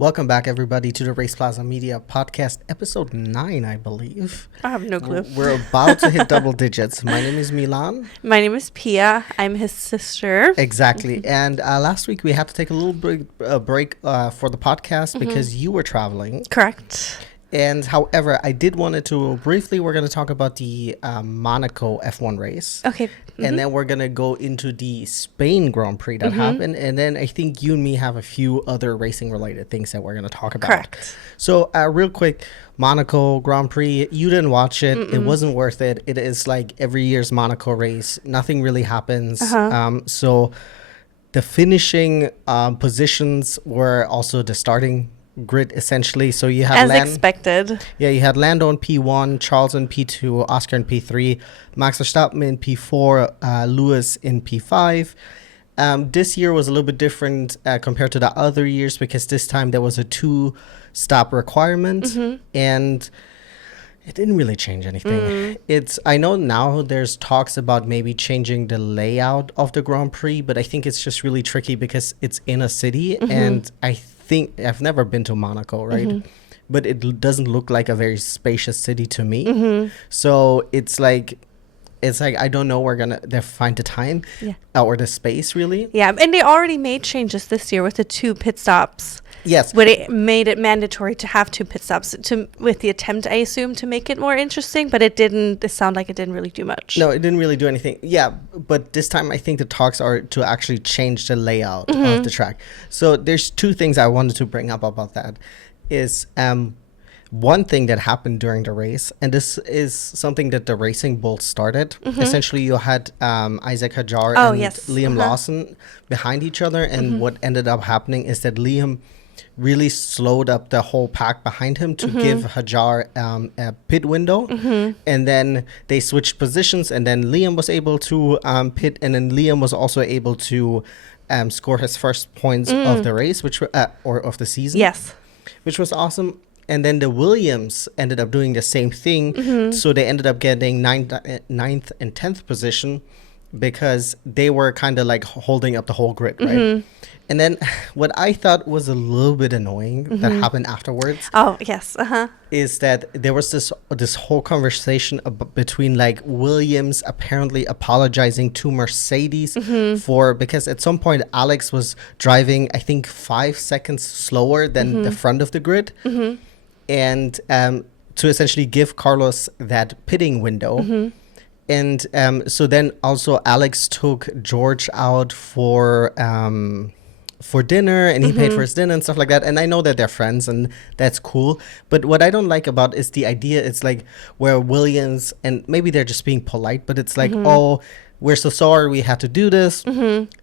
Welcome back, everybody, to the RacePlazaMedia podcast, episode 9, I believe. I have no clue. We're about to hit double digits. My name is Milan. My name is Pia. I'm his sister. Exactly. And last week we had to take a little break for the podcast because you were traveling. Correct. And however, I did wanted to briefly, we're going to talk about the Monaco F1 race. Okay. And then we're going to go into the Spain Grand Prix that happened. And then I think you and me have a few other racing related things that we're going to talk about. Correct. So real quick, Monaco Grand Prix, you didn't watch it. It wasn't worth it. It is like every year's Monaco race. Nothing really happens. So the finishing positions were also the starting grid essentially. So you had As expected. Yeah, you had Lando in P1, Charles in P2, Oscar in P3, Max Verstappen in P4, Lewis in P5. This year was a little bit different compared to the other years because this time there was a 2-stop requirement and it didn't really change anything. I know now there's talks about maybe changing the layout of the Grand Prix, but I think it's just really tricky because it's in a city and I think I've never been to Monaco, right? But it doesn't look like a very spacious city to me. So it's like I don't know where they find the time or the space really. Yeah, and they already made changes this year with the 2 pit stops. Yes. But it made it mandatory to have 2 pit stops with the attempt, I assume, to make it more interesting. But it sounded like it didn't really do much. No, it didn't really do anything. Yeah, but this time I think the talks are to actually change the layout of the track. So there's 2 things I wanted to bring up about that. Is one thing that happened during the race, and this is something that the Racing Bulls started. Essentially, you had Isaac Hadjar and Liam Lawson behind each other, and what ended up happening is that Liam really slowed up the whole pack behind him to give Hadjar a pit window, and then they switched positions, and then Liam was able to pit, and then Liam was also able to score his first points of the race, or of the season. Yes. Which was awesome. And then the Williams ended up doing the same thing. So they ended up getting 9th and 10th position because they were kind of like holding up the whole grid, right? And then what I thought was a little bit annoying that happened afterwards. Oh, yes. Is that there was this whole conversation between like Williams apparently apologizing to Mercedes because at some point Alex was driving, I think, 5 seconds slower than the front of the grid. And to essentially give Carlos that pitting window. And so then also Alex took George out for dinner, and he paid for his dinner and stuff like that. And I know that they're friends and that's cool. But what I don't like about is the idea, it's like where Williams, and maybe they're just being polite, but it's like, oh, we're so sorry we had to do this.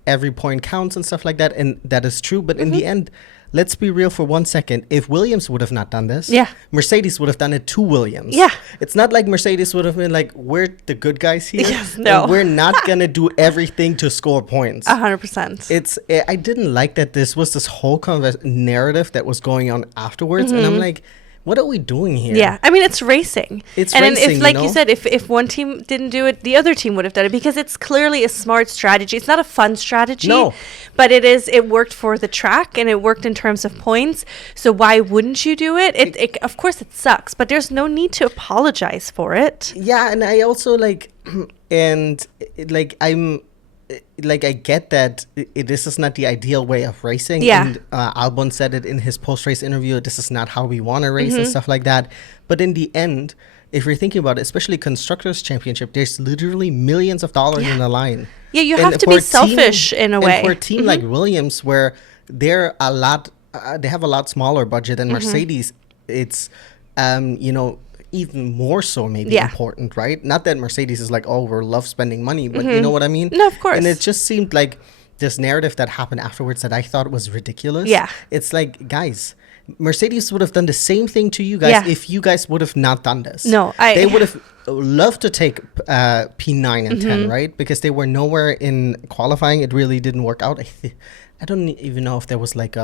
Every point counts and stuff like that. And that is true. But in the end, let's be real for 1 second. If Williams would have not done this, Mercedes would have done it to Williams. Yeah. It's not like Mercedes would have been like, we're the good guys here. Yes, no. And we're not going to do everything to score points. 100%. I didn't like that this was this whole narrative that was going on afterwards. And I'm like, what are we doing here? Yeah, I mean, it's racing. It's and racing, then if, like you said, if one team didn't do it, the other team would have done it because it's clearly a smart strategy. It's not a fun strategy. No. But it worked for the track and it worked in terms of points. So why wouldn't you do it? Of course it sucks, but there's no need to apologize for it. Yeah, and I also like, I get that this is not the ideal way of racing. Yeah. And Albon said it in his post-race interview, this is not how we want to race and stuff like that. But in the end, if you're thinking about it, especially Constructors Championship, there's literally millions of dollars in the line. Yeah, you have to be selfish in a way. And for a team like Williams, where they're they have a lot smaller budget than Mercedes, it's, even more so maybe important, right? Not that Mercedes is like, oh, we love spending money, but you know what I mean? No, of course. And it just seemed like this narrative that happened afterwards that I thought was ridiculous. Yeah. It's like, guys, Mercedes would have done the same thing to you guys if you guys would have not done this. No, they would have loved to take P9 and 10, right? Because they were nowhere in qualifying. It really didn't work out. I don't even know if there was like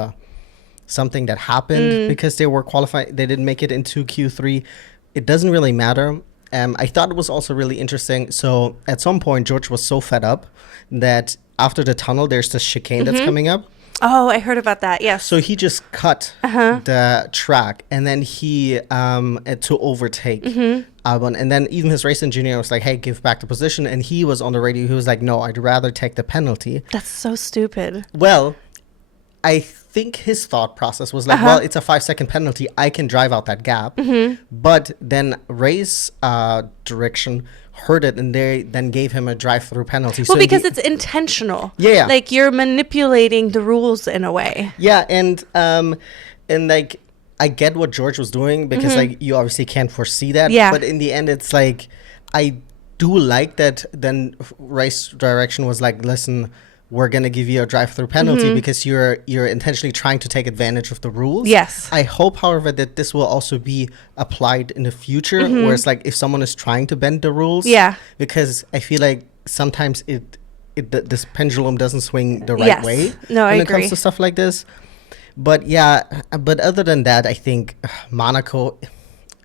something that happened because they were qualifying. They didn't make it into Q3. It doesn't really matter. I thought it was also really interesting. So at some point, George was so fed up that after the tunnel, there's this chicane that's coming up. Oh, I heard about that. Yes. So he just cut the track, and then he to overtake Albon, and then even his race engineer was like, "Hey, give back the position," and he was on the radio. He was like, "No, I'd rather take the penalty." That's so stupid. Well, I think his thought process was like, well, it's a 5-second penalty. I can drive out that gap. But then race direction heard it, and they then gave him a drive-through penalty. Well, because it's intentional. Yeah. Like you're manipulating the rules in a way. Yeah, and like I get what George was doing because like you obviously can't foresee that. Yeah. But in the end, it's like I do like that. Then race direction was like, listen, we're going to give you a drive-through penalty because you're intentionally trying to take advantage of the rules. Yes. I hope, however, that this will also be applied in the future, where it's like if someone is trying to bend the rules. Yeah. Because I feel like sometimes this pendulum doesn't swing the right way No, I when it agree. comes to stuff like this. But yeah, but other than that, I think Monaco...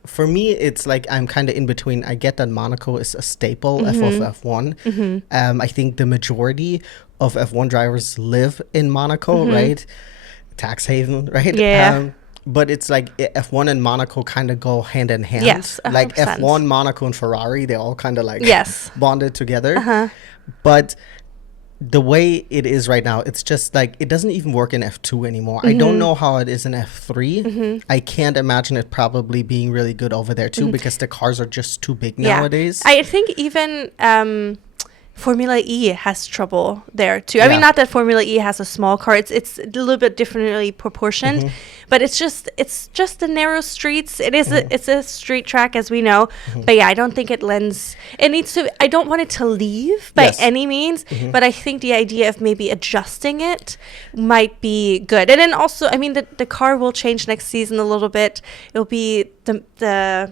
For me, it's like I'm kind of in between. I get that Monaco is a staple of F1. I think the majority of F1 drivers live in Monaco, right? Tax haven, right? Yeah. But it's like F1 and Monaco kind of go hand in hand. Yes, 100%. Like F1, Monaco, and Ferrari, they all kind of like bonded together. But the way it is right now, it's just like it doesn't even work in F2 anymore. I don't know how it is in F3. I can't imagine it probably being really good over there too, because the cars are just too big nowadays. I think even Formula E has trouble there too. I mean, not that Formula E has a small car. It's a little bit differently proportioned, but it's just the narrow streets. It is it's a street track, as we know. But yeah, I don't think it lends. It needs to. I don't want it to leave by any means, but I think the idea of maybe adjusting it might be good. And then also, I mean, the car will change next season a little bit. It'll be the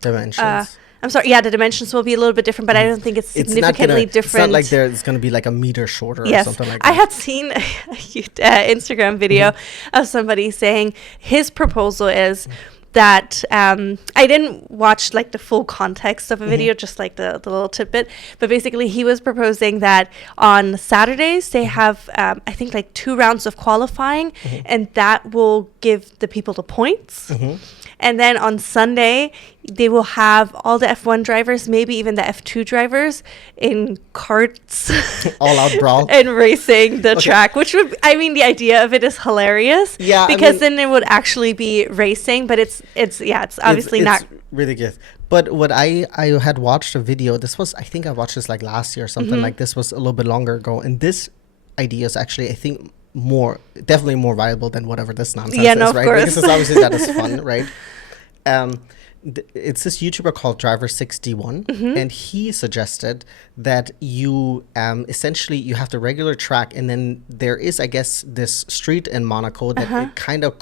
Dimensions. I'm sorry. Yeah, the dimensions will be a little bit different, but I don't think it's significantly different. It's not like it's going to be like a meter shorter or something like that. I had seen a Instagram video of somebody saying his proposal is that I didn't watch like the full context of a video, just like the little tidbit, but basically he was proposing that on Saturdays they have I think like 2 rounds of qualifying, and that will give the people the points. And then on Sunday, they will have all the F1 drivers, maybe even the F2 drivers, in carts. All out brawl. And racing the track, which would, I mean, the idea of it is hilarious. Yeah. Because then it would actually be racing, but it's obviously not. It's ridiculous. But what I had watched a video, this was, I think I watched this like last year or something like this, was a little bit longer ago. And this idea is actually, I think, definitely more viable than whatever this nonsense is, of right? course. Because obviously that is fun, right? It's this YouTuber called Driver61, and he suggested that you essentially you have the regular track, and then there is, I guess, this street in Monaco that it kind of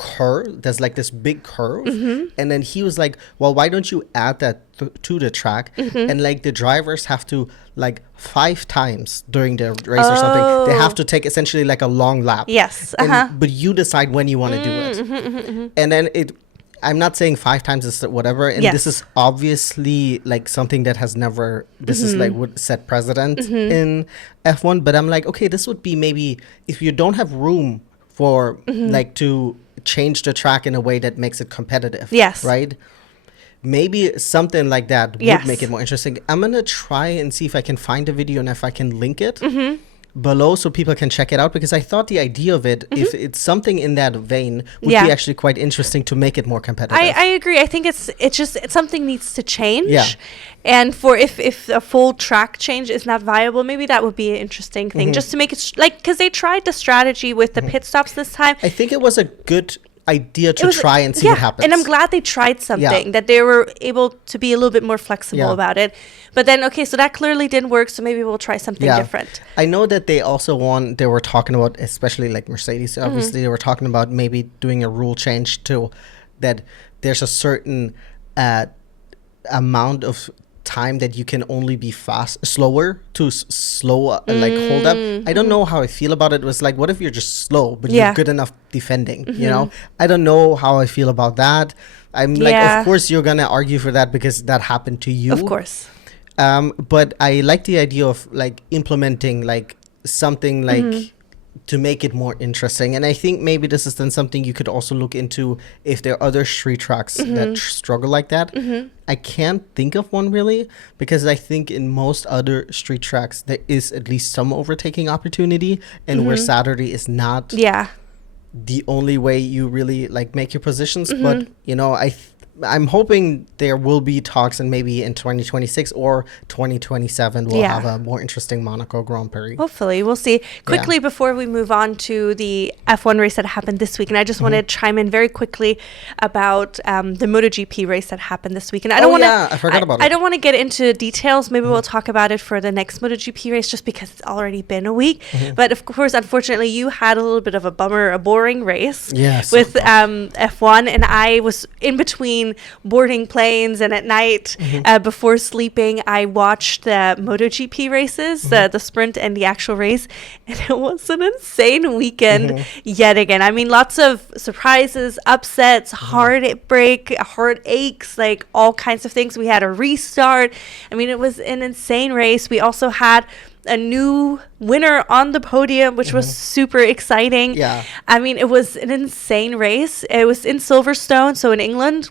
there's like this big curve, and then he was like, well, why don't you add that to the track, and like the drivers have to like 5 times during the race or something, they have to take essentially like a long lap. Yes. But you decide when you want to do it, and then I'm not saying 5 times is whatever, and this is obviously like something that has never. This is like would set precedent in F1. But I'm like, okay, this would be maybe if you don't have room for like to change the track in a way that makes it competitive. Yes. Right. Maybe something like that would make it more interesting. I'm gonna try and see if I can find a video and if I can link it below so people can check it out, because I thought the idea of it, if it's something in that vein, would be actually quite interesting to make it more competitive. I agree. I think it's something needs to change. Yeah. And for if a full track change is not viable, maybe that would be an interesting thing, just to make it because they tried the strategy with the pit stops this time. I think it was a good idea to try and see what happens. And I'm glad they tried something, that they were able to be a little bit more flexible about it. But then, okay, so that clearly didn't work, so maybe we'll try something different. I know that they also they were talking about, especially like Mercedes, obviously they were talking about maybe doing a rule change too, that there's a certain amount of time that you can only be slower to like hold up. I don't know how I feel about it. It was like, what if you're just slow but you're good enough defending, you know? I don't know how I feel about that. I'm like, of course you're gonna argue for that because that happened to you, of course. But I like the idea of like implementing like something like to make it more interesting. And I think maybe this is then something you could also look into if there are other street tracks that struggle like that. I can't think of one really, because I think in most other street tracks there is at least some overtaking opportunity, and where Saturday is not the only way you really like make your positions. But you know, I'm hoping there will be talks, and maybe in 2026 or 2027 we'll have a more interesting Monaco Grand Prix. Hopefully. We'll see. Quickly, before we move on to the F1 race that happened this week, and I just want to chime in very quickly about the MotoGP race that happened this week. And I don't want to... I forgot about it. I don't want to get into details. Maybe we'll talk about it for the next MotoGP race, just because it's already been a week. But of course, unfortunately, you had a little bit of a boring race with F1, and I was in between boarding planes, and at night before sleeping I watched the MotoGP races, the sprint and the actual race, and it was an insane weekend yet again. I mean, lots of surprises, upsets, heartaches, like all kinds of things. We had a restart. I mean, it was an insane race. We also had a new winner on the podium, which was super exciting. I mean, it was an insane race. It was in Silverstone, so in England.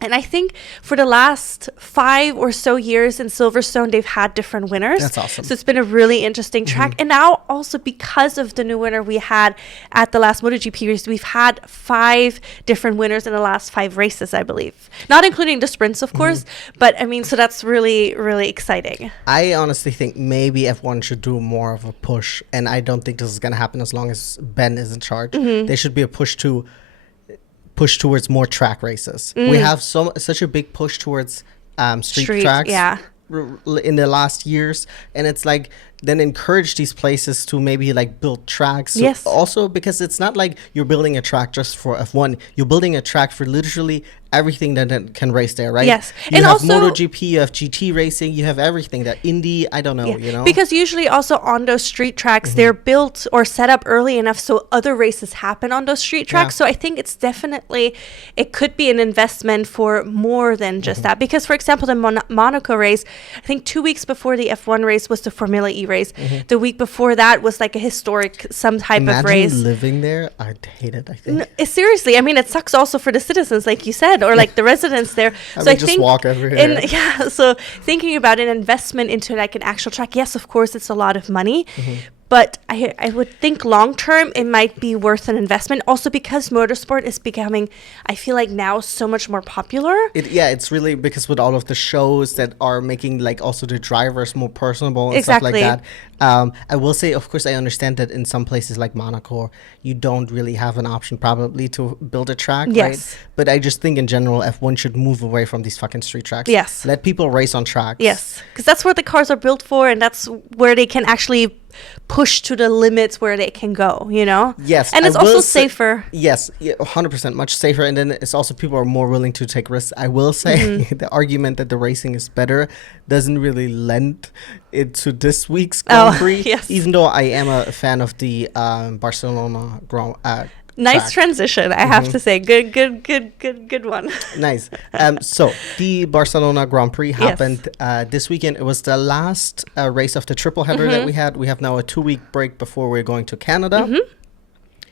And I think for the last 5 or so years in Silverstone, they've had different winners. That's awesome. So it's been a really interesting track. And now also because of the new winner we had at the last MotoGP race, we've had 5 different winners in the last 5 races, I believe. Not including the sprints, of course. But I mean, so that's really, really exciting. I honestly think maybe F1 should do more of a push. And I don't think this is going to happen as long as Ben is in charge. There should be a push towards more track races. We have such a big push towards street tracks in the last years, and it's like, then encourage these places to maybe like build tracks. So also, because it's not like you're building a track just for F1, you're building a track for literally everything that can race there, right? Yes. You and have also MotoGP, you have GT racing, you have everything. That Indy, I don't know, you know? Because usually also on those street tracks, they're built or set up early enough so other races happen on those street tracks. So I think it's definitely, it could be an investment for more than just that. Because, for example, the Monaco race, I think 2 weeks before the F1 race was the Formula E race. The week before that was like a historic, some type of race. Imagine living there. I'd hate it, I think. Seriously, I mean, it sucks also for the citizens, like you said, or like the residents there. So I just walk over here. So thinking about an investment into like an actual track, yes, of course, it's a lot of money. But I would think long term it might be worth an investment. Also because motorsport is becoming, I feel like now, so much more popular. It's really because with all of the shows that are making like also the drivers more personable and stuff like that. I will say, of course, I understand that in some places like Monaco, you don't really have an option probably to build a track, right? But I just think in general, F1 should move away from these fucking street tracks. Let people race on tracks. Because that's what the cars are built for, and that's where they can actually push to the limits where they can go, you know? And it's also safer. 100% much safer. And then it's also, people are more willing to take risks. I will say the argument that the racing is better doesn't really lend it to this week's Grand Prix, even though I am a fan of the Barcelona Grand Nice transition, I have to say. Good one. Nice. So the Barcelona Grand Prix happened this weekend. It was the last race of the triple header that we had. We have now a 2-week break before we're going to Canada,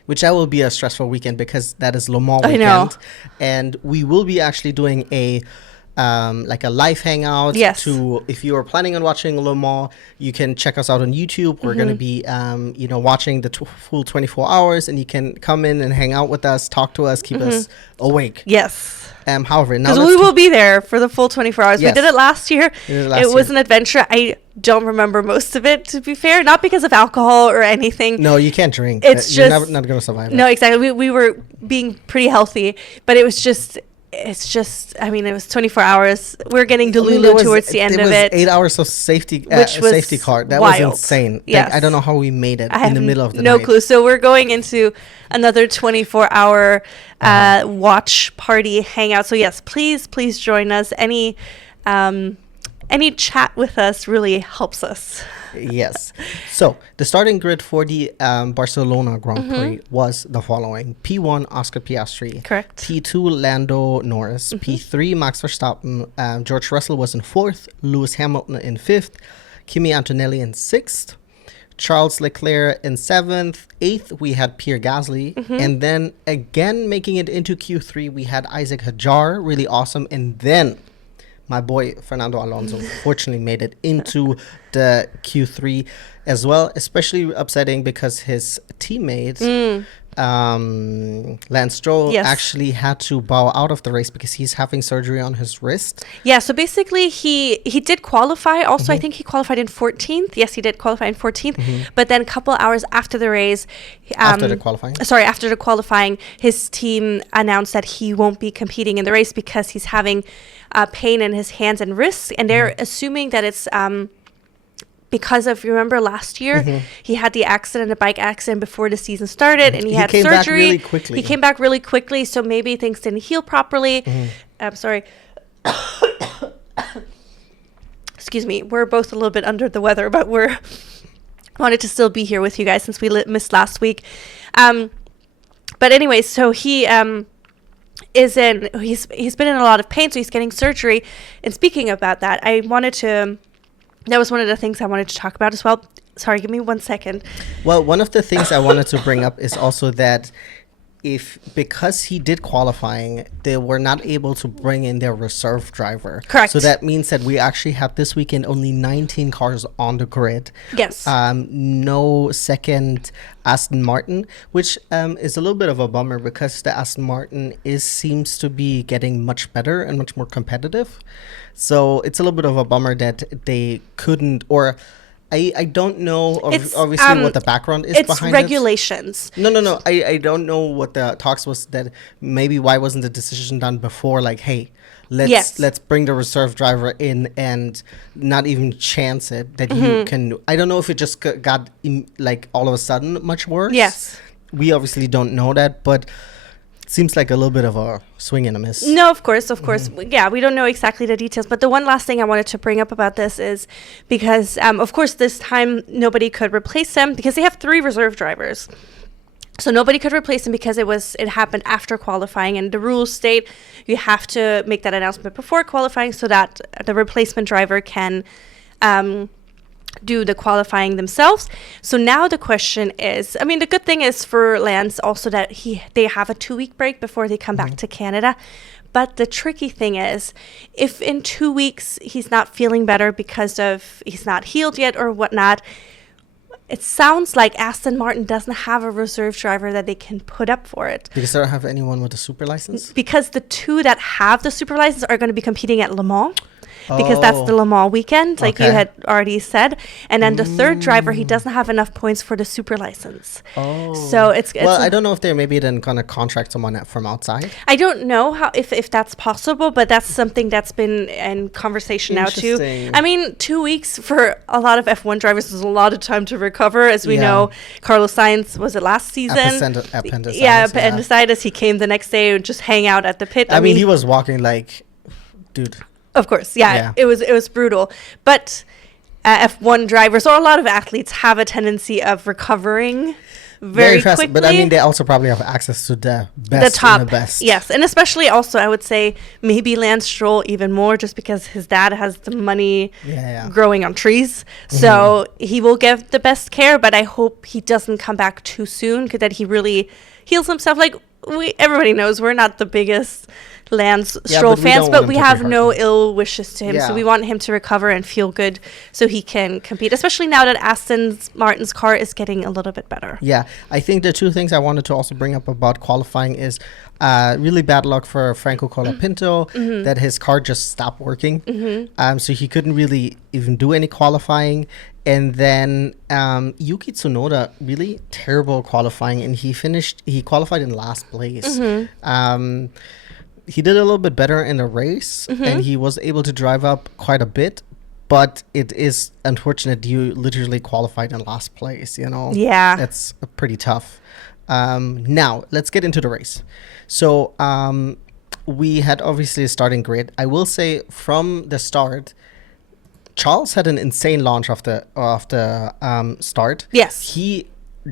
which will be a stressful weekend because that is Le Mans weekend. I know. And we will be actually doing a like a live hangout. To, if you are planning on watching Le Mans, you can check us out on YouTube. We're going to be watching the full 24 hours, and you can come in and hang out with us, talk to us, keep us awake. However, now because we will be there for the full 24 hours. We did it last year. It was an adventure. I don't remember most of it, to be fair, not because of alcohol or anything. No, you can't drink. It's You're just not going to survive. No, exactly. We were being pretty healthy, but it was just. It's just, I mean, it was 24 hours. We're getting delulu towards the end of it. 8 hours of safety car. That wild. Was insane. I don't know how we made it in the middle of the night. No clue. So we're going into another 24-hour watch party hangout. So yes, please join us. Any chat with us really helps us. Yes. So the starting grid for the Barcelona Grand Prix was the following: P1 Oscar Piastri, correct. P2 Lando Norris, P3 Max Verstappen, George Russell was in 4th, Lewis Hamilton in 5th, Kimi Antonelli in 6th, Charles Leclerc in 7th. 8th, we had Pierre Gasly. And then again, making it into Q3, we had Isaac Hadjar, really awesome. And then my boy Fernando Alonso fortunately made it into the Q3 as well, especially upsetting because his teammate Lance Stroll actually had to bow out of the race because he's having surgery on his wrist. Yeah, so basically he did qualify. Also, I think he qualified in 14th. Yes, he did qualify in 14th. But then a couple hours after the race, after the qualifying, his team announced that he won't be competing in the race because he's having pain in his hands and wrists, and they're assuming that it's because of, remember last year, he had the accident, a bike accident before the season started, and he had surgery. Back really quickly. He came back really quickly, so maybe things didn't heal properly. I'm sorry. Excuse me. We're both a little bit under the weather, but we're wanted to still be here with you guys since we missed last week. But anyway, so he he's been in a lot of pain, so he's getting surgery. And speaking about that, that was one of the things I wanted to talk about as well. Sorry, give me 1 second. Well, one of the things I wanted to bring up is also that because he did qualifying, they were not able to bring in their reserve driver. Correct. So that means that we actually had this weekend only 19 cars on the grid. Yes. No second Aston Martin, which is a little bit of a bummer because the Aston Martin seems to be getting much better and much more competitive. So it's a little bit of a bummer that they couldn't, or I don't know obviously what the background is behind regulations. No. I don't know what the talks was, that maybe why wasn't the decision done before, like, hey, let's bring the reserve driver in and not even chance it that you can. I don't know if it just got like all of a sudden much worse. Yes. We obviously don't know that, but seems like a little bit of a swing and a miss. No, of course. Yeah, we don't know exactly the details. But the one last thing I wanted to bring up about this is because, of course, this time nobody could replace him because they have 3 reserve drivers. So nobody could replace him because it happened after qualifying. And the rules state you have to make that announcement before qualifying so that the replacement driver can do the qualifying themselves. So now the question is, I mean, the good thing is for Lance also that they have a 2-week break before they come back to Canada. But the tricky thing is, if in 2 weeks he's not feeling better because of he's not healed yet or whatnot, it sounds like Aston Martin doesn't have a reserve driver that they can put up for it. Because they don't have anyone with a super license? Because the 2 that have the super license are going to be competing at Le Mans. Because that's the Le Mans weekend, like you had already said. And then the 3rd driver, he doesn't have enough points for the super license. So it's I don't know if they're maybe then going to contract someone from outside. I don't know if that's possible, but that's something that's been in conversation now too. I mean, 2 weeks for a lot of F1 drivers is a lot of time to recover. As we know, Carlos Sainz, was it last season? Appendicitis. Yeah, appendicitis. He came the next day and just hang out at the pit. I mean, he was walking like, dude. Of course, yeah. It was brutal. But F1 drivers or a lot of athletes have a tendency of recovering very fast, quickly. But I mean, they also probably have access to the best, the top, and the best. Yes, and especially also, I would say maybe Lance Stroll even more, just because his dad has the money growing on trees. So he will give the best care, but I hope he doesn't come back too soon, because that he really heals himself. Like everybody knows, we're not the biggest Lance Stroll fans, but we have no ill wishes to him. So we want him to recover and feel good so he can compete, especially now that Aston Martin's car is getting a little bit better. Yeah, I think the 2 things I wanted to also bring up about qualifying is really bad luck for Franco Colapinto, that his car just stopped working. So he couldn't really even do any qualifying. And then Yuki Tsunoda, really terrible qualifying, and he qualified in last place. He did a little bit better in the race, and he was able to drive up quite a bit, but it is unfortunate you literally qualified in last place, you know? Yeah. That's pretty tough. Now, let's get into the race. So we had obviously a starting grid. I will say from the start, Charles had an insane launch off the start. Yes. He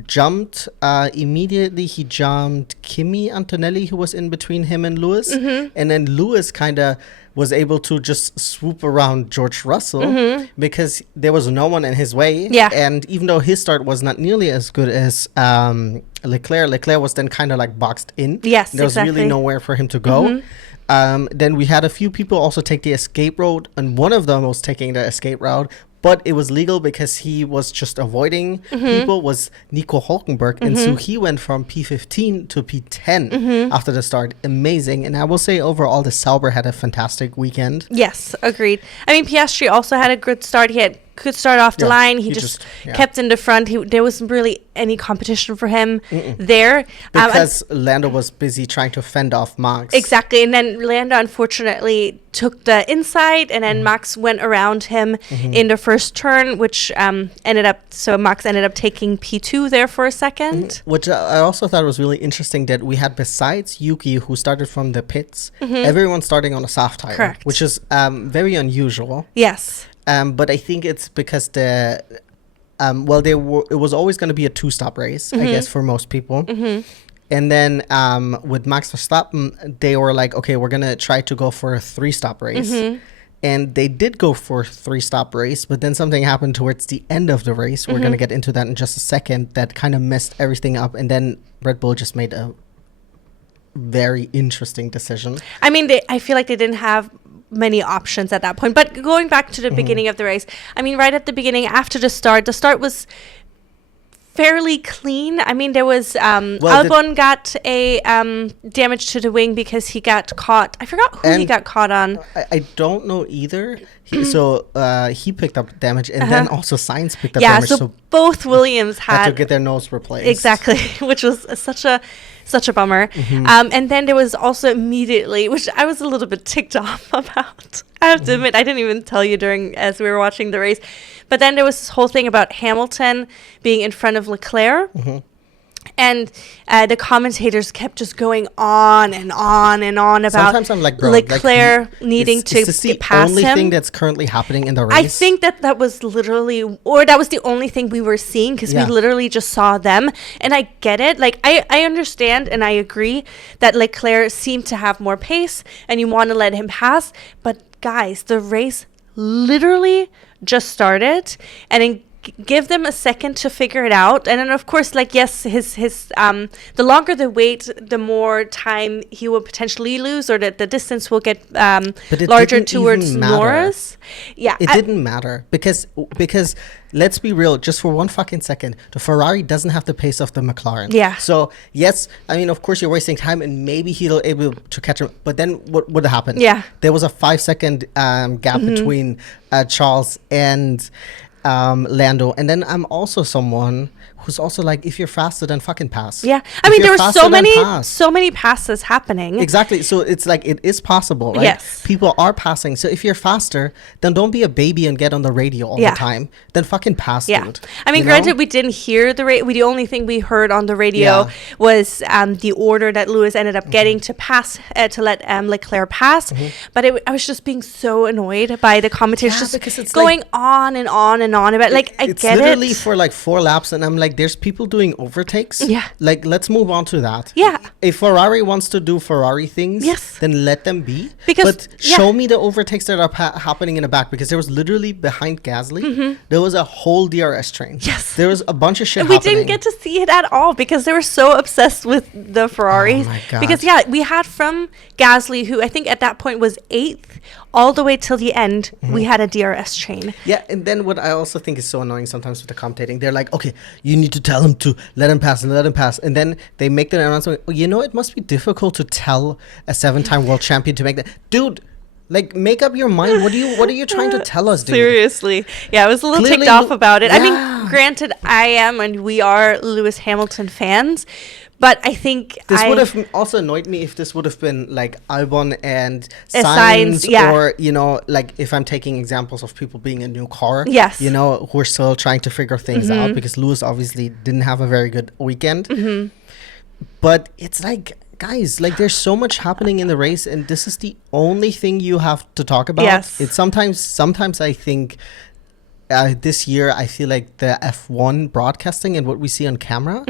jumped immediately. He jumped Kimi Antonelli, who was in between him and Lewis, and then Lewis kind of was able to just swoop around George Russell because there was no one in his way. Yeah. And even though his start was not nearly as good as Leclerc was then kind of like boxed in. Yes, there was really nowhere for him to go. Then we had a few people also take the escape route, and one of them was taking the escape route, but it was legal because he was just avoiding people, was Nico Hulkenberg. And so he went from P15 to P10 after the start. Amazing. And I will say overall, the Sauber had a fantastic weekend. Yes, agreed. I mean, Piastri also had a good start. He had could start off the line. He just kept in the front. There wasn't really any competition for him there. Because Lando was busy trying to fend off Max. Exactly. And then Lando, unfortunately, took the inside, and then Max went around him in the first turn, which Max ended up taking P2 there for a second. Which I also thought was really interesting, that we had, besides Yuki, who started from the pits, everyone starting on a soft tire. Correct. Which is very unusual. Yes. But I think it's because it was always going to be a two-stop race, I guess, for most people. And then with Max Verstappen, they were like, okay, we're going to try to go for a three-stop race. And they did go for a three-stop race, but then something happened towards the end of the race. We're going to get into that in just a second. That kind of messed everything up. And then Red Bull just made a very interesting decision. I mean, I feel like they didn't have many options at that point. But going back to the beginning of the race, I mean, right at the beginning, after the start was fairly clean. I mean, there was Albon got a damage to the wing because he got caught. I forgot who he got caught on. I don't know either. He picked up damage, and then also Sainz picked up damage. So both Williams had to get their nose replaced. Exactly, which was such a bummer. And then there was also immediately, which I was a little bit ticked off about. I have to admit, I didn't even tell you as we were watching the race. But then there was this whole thing about Hamilton being in front of Leclerc. And the commentators kept just going on and on and on about sometimes I'm like, bro, Leclerc needing to is this pass him. the only thing that's currently happening in the race? I think that was literally, or that was the only thing we were seeing, because we literally just saw them. And I get it. Like, I understand and I agree that Leclerc seemed to have more pace and you want to let him pass. But guys, the race literally just started, and then give them a second to figure it out. And then of course, like, yes, his the longer the wait, the more time he will potentially lose, or that the distance will get larger towards Norris. It didn't matter because let's be real, just for one fucking second, the Ferrari doesn't have the pace of the McLaren. So yes, I mean, of course you're wasting time, and maybe he'll able to catch him, but then what would happen? There was a 5-second gap between Charles and Lando. And then I'm also someone who's also like, if you're faster, then fucking pass. I mean, there were so many passes happening. Exactly. So it's like, it is possible, right? Yes. People are passing. So if you're faster, then don't be a baby and get on the radio all the time. Then fucking pass, dude. I mean, granted, we didn't hear the radio. The only thing we heard on the radio was the order that Lewis ended up getting to pass, to let Leclerc pass. But I was just being so annoyed by the commentators just going on and on and on about, like, I get it. It's literally for like 4 laps, and I'm like, there's people doing overtakes. Like, let's move on to that. If Ferrari wants to do Ferrari things, then let them be. But show me the overtakes that are happening in the back, because there was literally behind Gasly, there was a whole DRS train. There was a bunch of shit happening. We didn't get to see it at all because they were so obsessed with the Ferraris. Oh my God. Because we had from Gasly, who I think at that point was 8th, all the way till the end, we had a DRS train. And then what I also think is so annoying sometimes with the commentating, they're like, okay, you need to tell him to let him pass. And then they make the announcement, it must be difficult to tell a 7-time world champion to make that. Dude, like, make up your mind. What are you trying to tell us, dude? Seriously. I was a little ticked off about it. I mean, granted, I am, and we are Lewis Hamilton fans, but I think this would have also annoyed me if this would have been like Albon and Sainz, or like, if I'm taking examples of people being a new car, who are still trying to figure things out, because Lewis obviously didn't have a very good weekend. But it's like, guys, like, there's so much happening in the race, and this is the only thing you have to talk about. It's sometimes I think this year, I feel like the F1 broadcasting and what we see on camera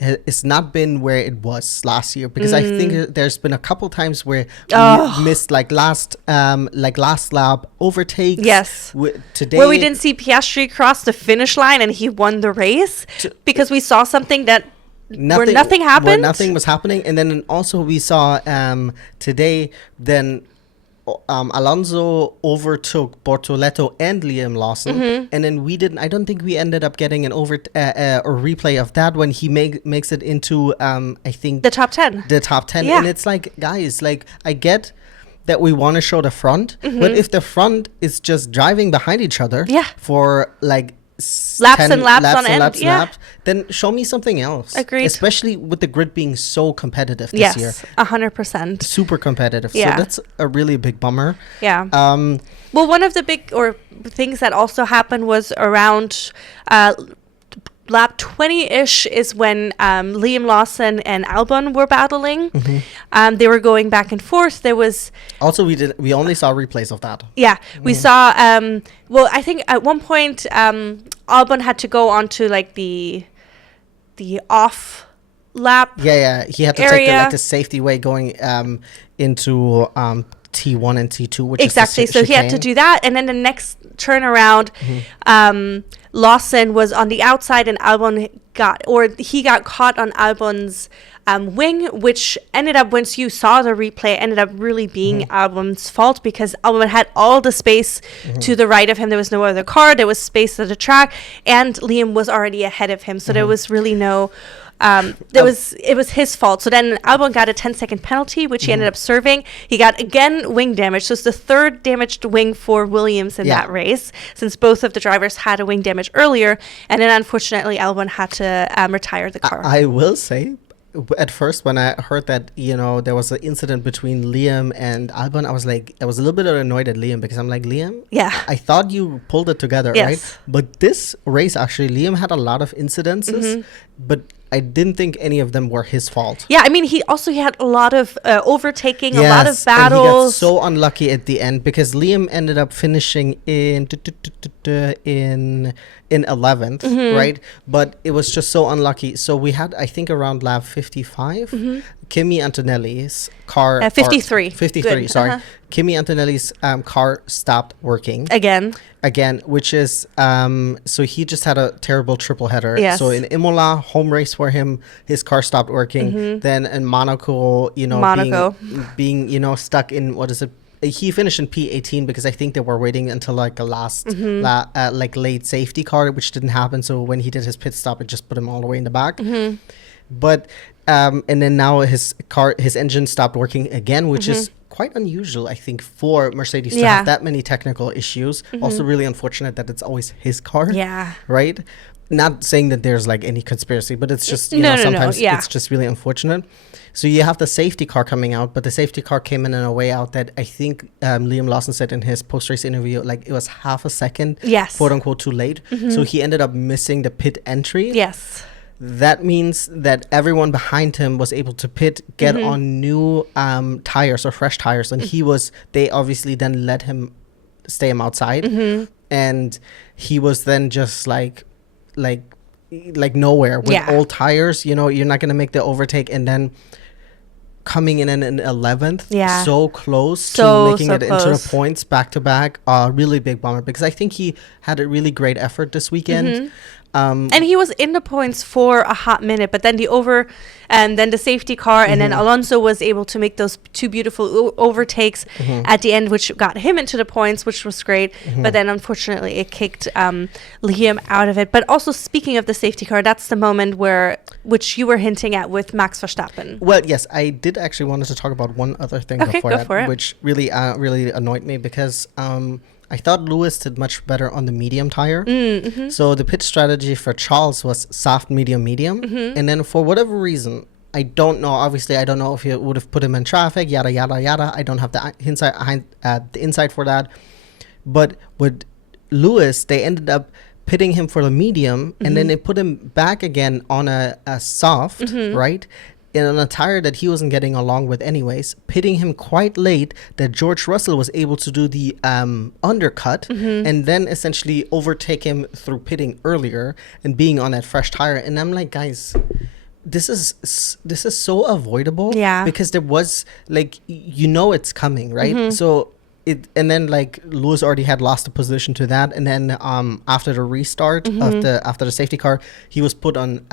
it's not been where it was last year, because I think there's been a couple times where we missed like last lap overtakes. Yes. Today, where we didn't see Piastri cross the finish line and he won the race because we saw something that where nothing happened. Where nothing was happening. And then also we saw today then Alonso overtook Bortoleto and Liam Lawson, and then I don't think we ended up getting a replay of that when he makes it into I think the top 10. And it's like, guys, like, I get that we want to show the front, but if the front is just driving behind each other for like laps and laps on end, then show me something else. Agreed. Especially with the grid being so competitive this year. 100%. Super competitive. Yeah. So that's a really big bummer. Yeah. Well, one of the big things that also happened was around lap 20-ish is when Liam Lawson and Albon were battling. They were going back and forth. There was also we only saw replays of that. Yeah, we saw. Well, I think at one point Albon had to go onto like the off lap. Yeah, he had to take the safety way going into T1 and T2, which exactly. is so he had to do that, and then the next turnaround, Lawson was on the outside, and Albon got caught on Albon's wing, which ended up, once you saw the replay, ended up really being Albon's fault, because Albon had all the space to the right of him. There was no other car. There was space at the track, and Liam was already ahead of him. So there was really no. It was his fault. So then Albon got a 10-second penalty, which he ended up serving. He got again wing damage. So it's the third damaged wing for Williams in that race, since both of the drivers had a wing damage earlier. And then unfortunately Albon had to retire the car. I will say, at first when I heard that, there was an incident between Liam and Albon, I was a little bit annoyed at Liam, because I'm like, Liam, I thought you pulled it together, right? But this race, actually, Liam had a lot of incidences, but I didn't think any of them were his fault. Yeah, I mean, he had a lot of overtaking, a lot of battles. And he got so unlucky at the end, because Liam ended up finishing in 11th, right? But it was just so unlucky. So we had, I think, around lap 55, Kimi Antonelli's car... 53. 53, Good. sorry. Kimi Antonelli's car stopped working. Again, which is... so he just had a terrible triple header. Yes. So in Imola, home race for him, his car stopped working. Then in Monaco, being stuck in, what is it? He finished in P18 because I think they were waiting until like the last late safety car, which didn't happen. So when he did his pit stop, it just put him all the way in the back. But and then now his engine stopped working again, which is quite unusual, I think, for Mercedes to have that many technical issues. Also really unfortunate that it's always his car. Yeah. Right? Not saying that there's like any conspiracy, but it's just, sometimes it's just really unfortunate. So you have the safety car coming out, but the safety car came in a way out that I think Liam Lawson said in his post-race interview, like it was half a second, quote unquote, too late. So he ended up missing the pit entry. Yes. That means that everyone behind him was able to get on new tires or fresh tires. And they obviously then let him stay outside. And he was then just like nowhere with old tires. You're not going to make the overtake. And then coming in 11th, so close to making it into the points back to back. Really big bummer, because I think he had a really great effort this weekend. And he was in the points for a hot minute, but then then the safety car, and then Alonso was able to make those two beautiful overtakes at the end, which got him into the points, which was great. But then unfortunately it kicked Liam out of it. But also, speaking of the safety car, that's the moment which you were hinting at with Max Verstappen. Well, yes, I did actually wanted to talk about one other thing before that, which really annoyed me, because I thought Lewis did much better on the medium tire. So the pit strategy for Charles was soft, medium, medium. And then for whatever reason, I don't know. Obviously, I don't know if you would have put him in traffic, yada, yada, yada. I don't have the insight for that. But with Lewis, they ended up pitting him for the medium, and then they put him back again on a soft, right? on a tire that he wasn't getting along with anyways, pitting him quite late, that George Russell was able to do the undercut and then essentially overtake him through pitting earlier and being on that fresh tire. And I'm like, guys, this is so avoidable. Yeah. Because there was like, it's coming, right? So and then like Lewis already had lost the position to that, and then after the restart after the safety car, he was put on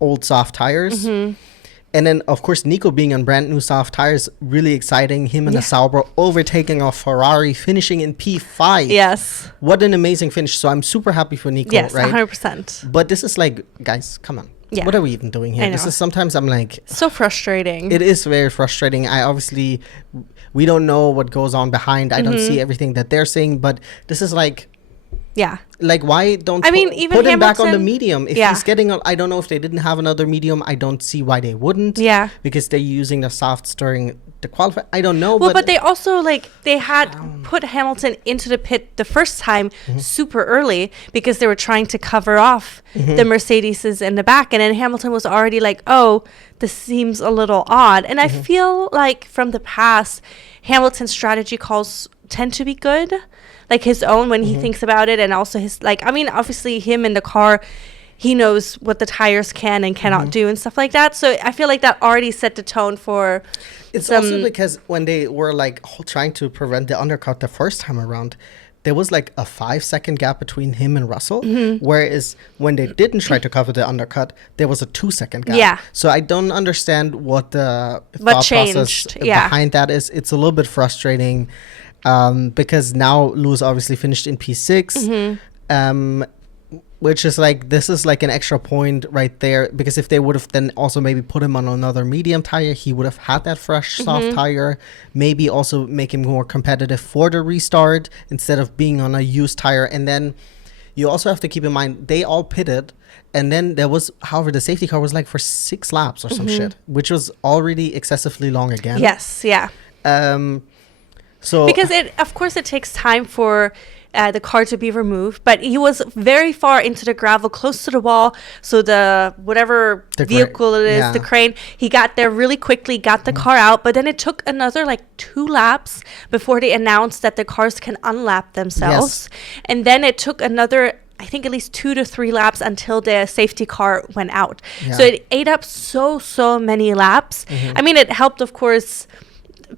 old soft tires. And then, of course, Nico being on brand new soft tires, really exciting. Him and the Sauber overtaking a Ferrari, finishing in P5. Yes. What an amazing finish. So I'm super happy for Nico, Yes, right? 100%. But this is like, guys, come on. Yeah. What are we even doing here? I know. This is sometimes I'm like... So frustrating. It is very frustrating. We don't know what goes on behind. I don't see everything that they're saying, but this is like... Yeah. Like, why don't even put him back on the Hamilton- medium? If he's getting I don't know if they didn't have another medium. I don't see why they wouldn't. Yeah. Because they're using the softs during the qualify. I don't know. Well, but they also, they had put Hamilton into the pit the first time super early because they were trying to cover off the Mercedes in the back. And then Hamilton was already like, oh, this seems a little odd. And I feel like from the past, Hamilton's strategy calls tend to be good. Like his own when he thinks about it, and also his obviously him in the car, he knows what the tires can and cannot do and stuff like that. So I feel like that already set the tone for. It's also because when they were trying to prevent the undercut the first time around, there was like a 5-second gap between him and Russell, whereas when they didn't try to cover the undercut, there was a 2-second gap. Yeah. So I don't understand what the thought process behind that is. It's a little bit frustrating. Because now Lewis obviously finished in P6, which is this is like an extra point right there, because if they would have then also maybe put him on another medium tire, he would have had that fresh soft tire, maybe also make him more competitive for the restart instead of being on a used tire. And then you also have to keep in mind they all pitted, and then there was, however, the safety car was for 6 laps or some shit, which was already excessively long again. Yes, yeah. So because of course it takes time for the car to be removed, but he was very far into the gravel, close to the wall. So the vehicle it is, the crane, he got there really quickly, got the car out. But then it took another 2 laps before they announced that the cars can unlap themselves. Yes. And then it took another, I think, at least 2 to 3 laps until the safety car went out. Yeah. So it ate up so many laps. I mean, it helped, of course,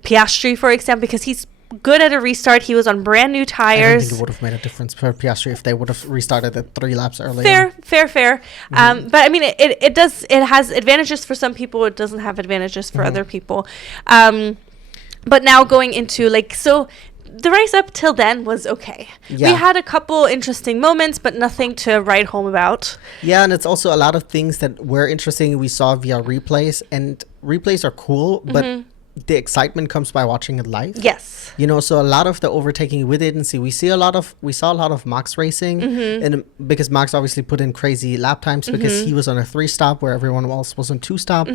Piastri, for example, because he's good at a restart. He was on brand new tires. I don't think it would have made a difference for Piastri if they would have restarted it 3 laps earlier. Fair. But I mean, it has advantages for some people. It doesn't have advantages for other people. But now going into so the race up till then was okay. Yeah. We had a couple interesting moments, but nothing to write home about. Yeah, and it's also a lot of things that were interesting we saw via replays, and replays are cool, but the excitement comes by watching it live. Yes. So a lot of the overtaking we didn't see. We saw a lot of Max racing, and because Max obviously put in crazy lap times because he was on a 3-stop where everyone else was on 2-stop.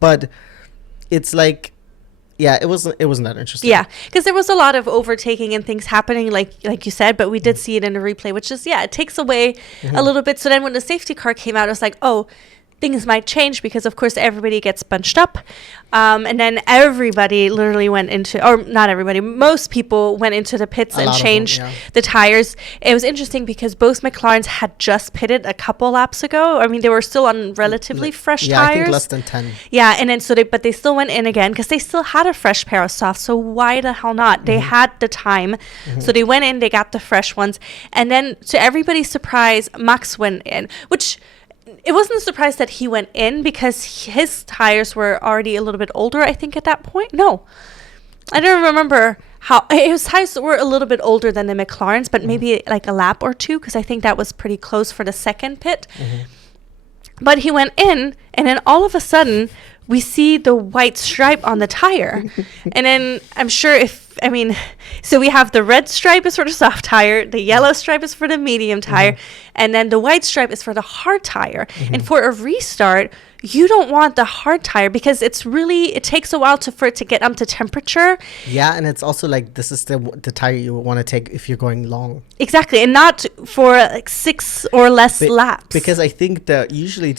But it's it wasn't that interesting. Yeah, because there was a lot of overtaking and things happening, like you said, but we did see it in a replay, which is it takes away a little bit. So then when the safety car came out, it was like, oh, things might change, because of course everybody gets bunched up, and then everybody literally went into, or not everybody, most people went into the pits and changed the tires. It was interesting because both McLarens had just pitted a couple laps ago. I mean, they were still on relatively fresh tires. I think less than 10. Yeah, and then but they still went in again because they still had a fresh pair of softs. So why the hell not? They had the time, so they went in, they got the fresh ones, and then to everybody's surprise, Max went in, which. It wasn't a surprise that he went in because his tires were already a little bit older, I think, at that point. No. I don't remember how. His tires were a little bit older than the McLarens, but maybe a lap or 2, because I think that was pretty close for the second pit. But he went in, and then all of a sudden, we see the white stripe on the tire. And then I'm sure so we have the red stripe is for the soft tire, the yellow stripe is for the medium tire, and then the white stripe is for the hard tire. And for a restart, you don't want the hard tire because it takes a while for it to get up to temperature. Yeah, and it's also like this is the tire you want to take if you're going long. Exactly, and not for like 6 or less laps. Because I think that usually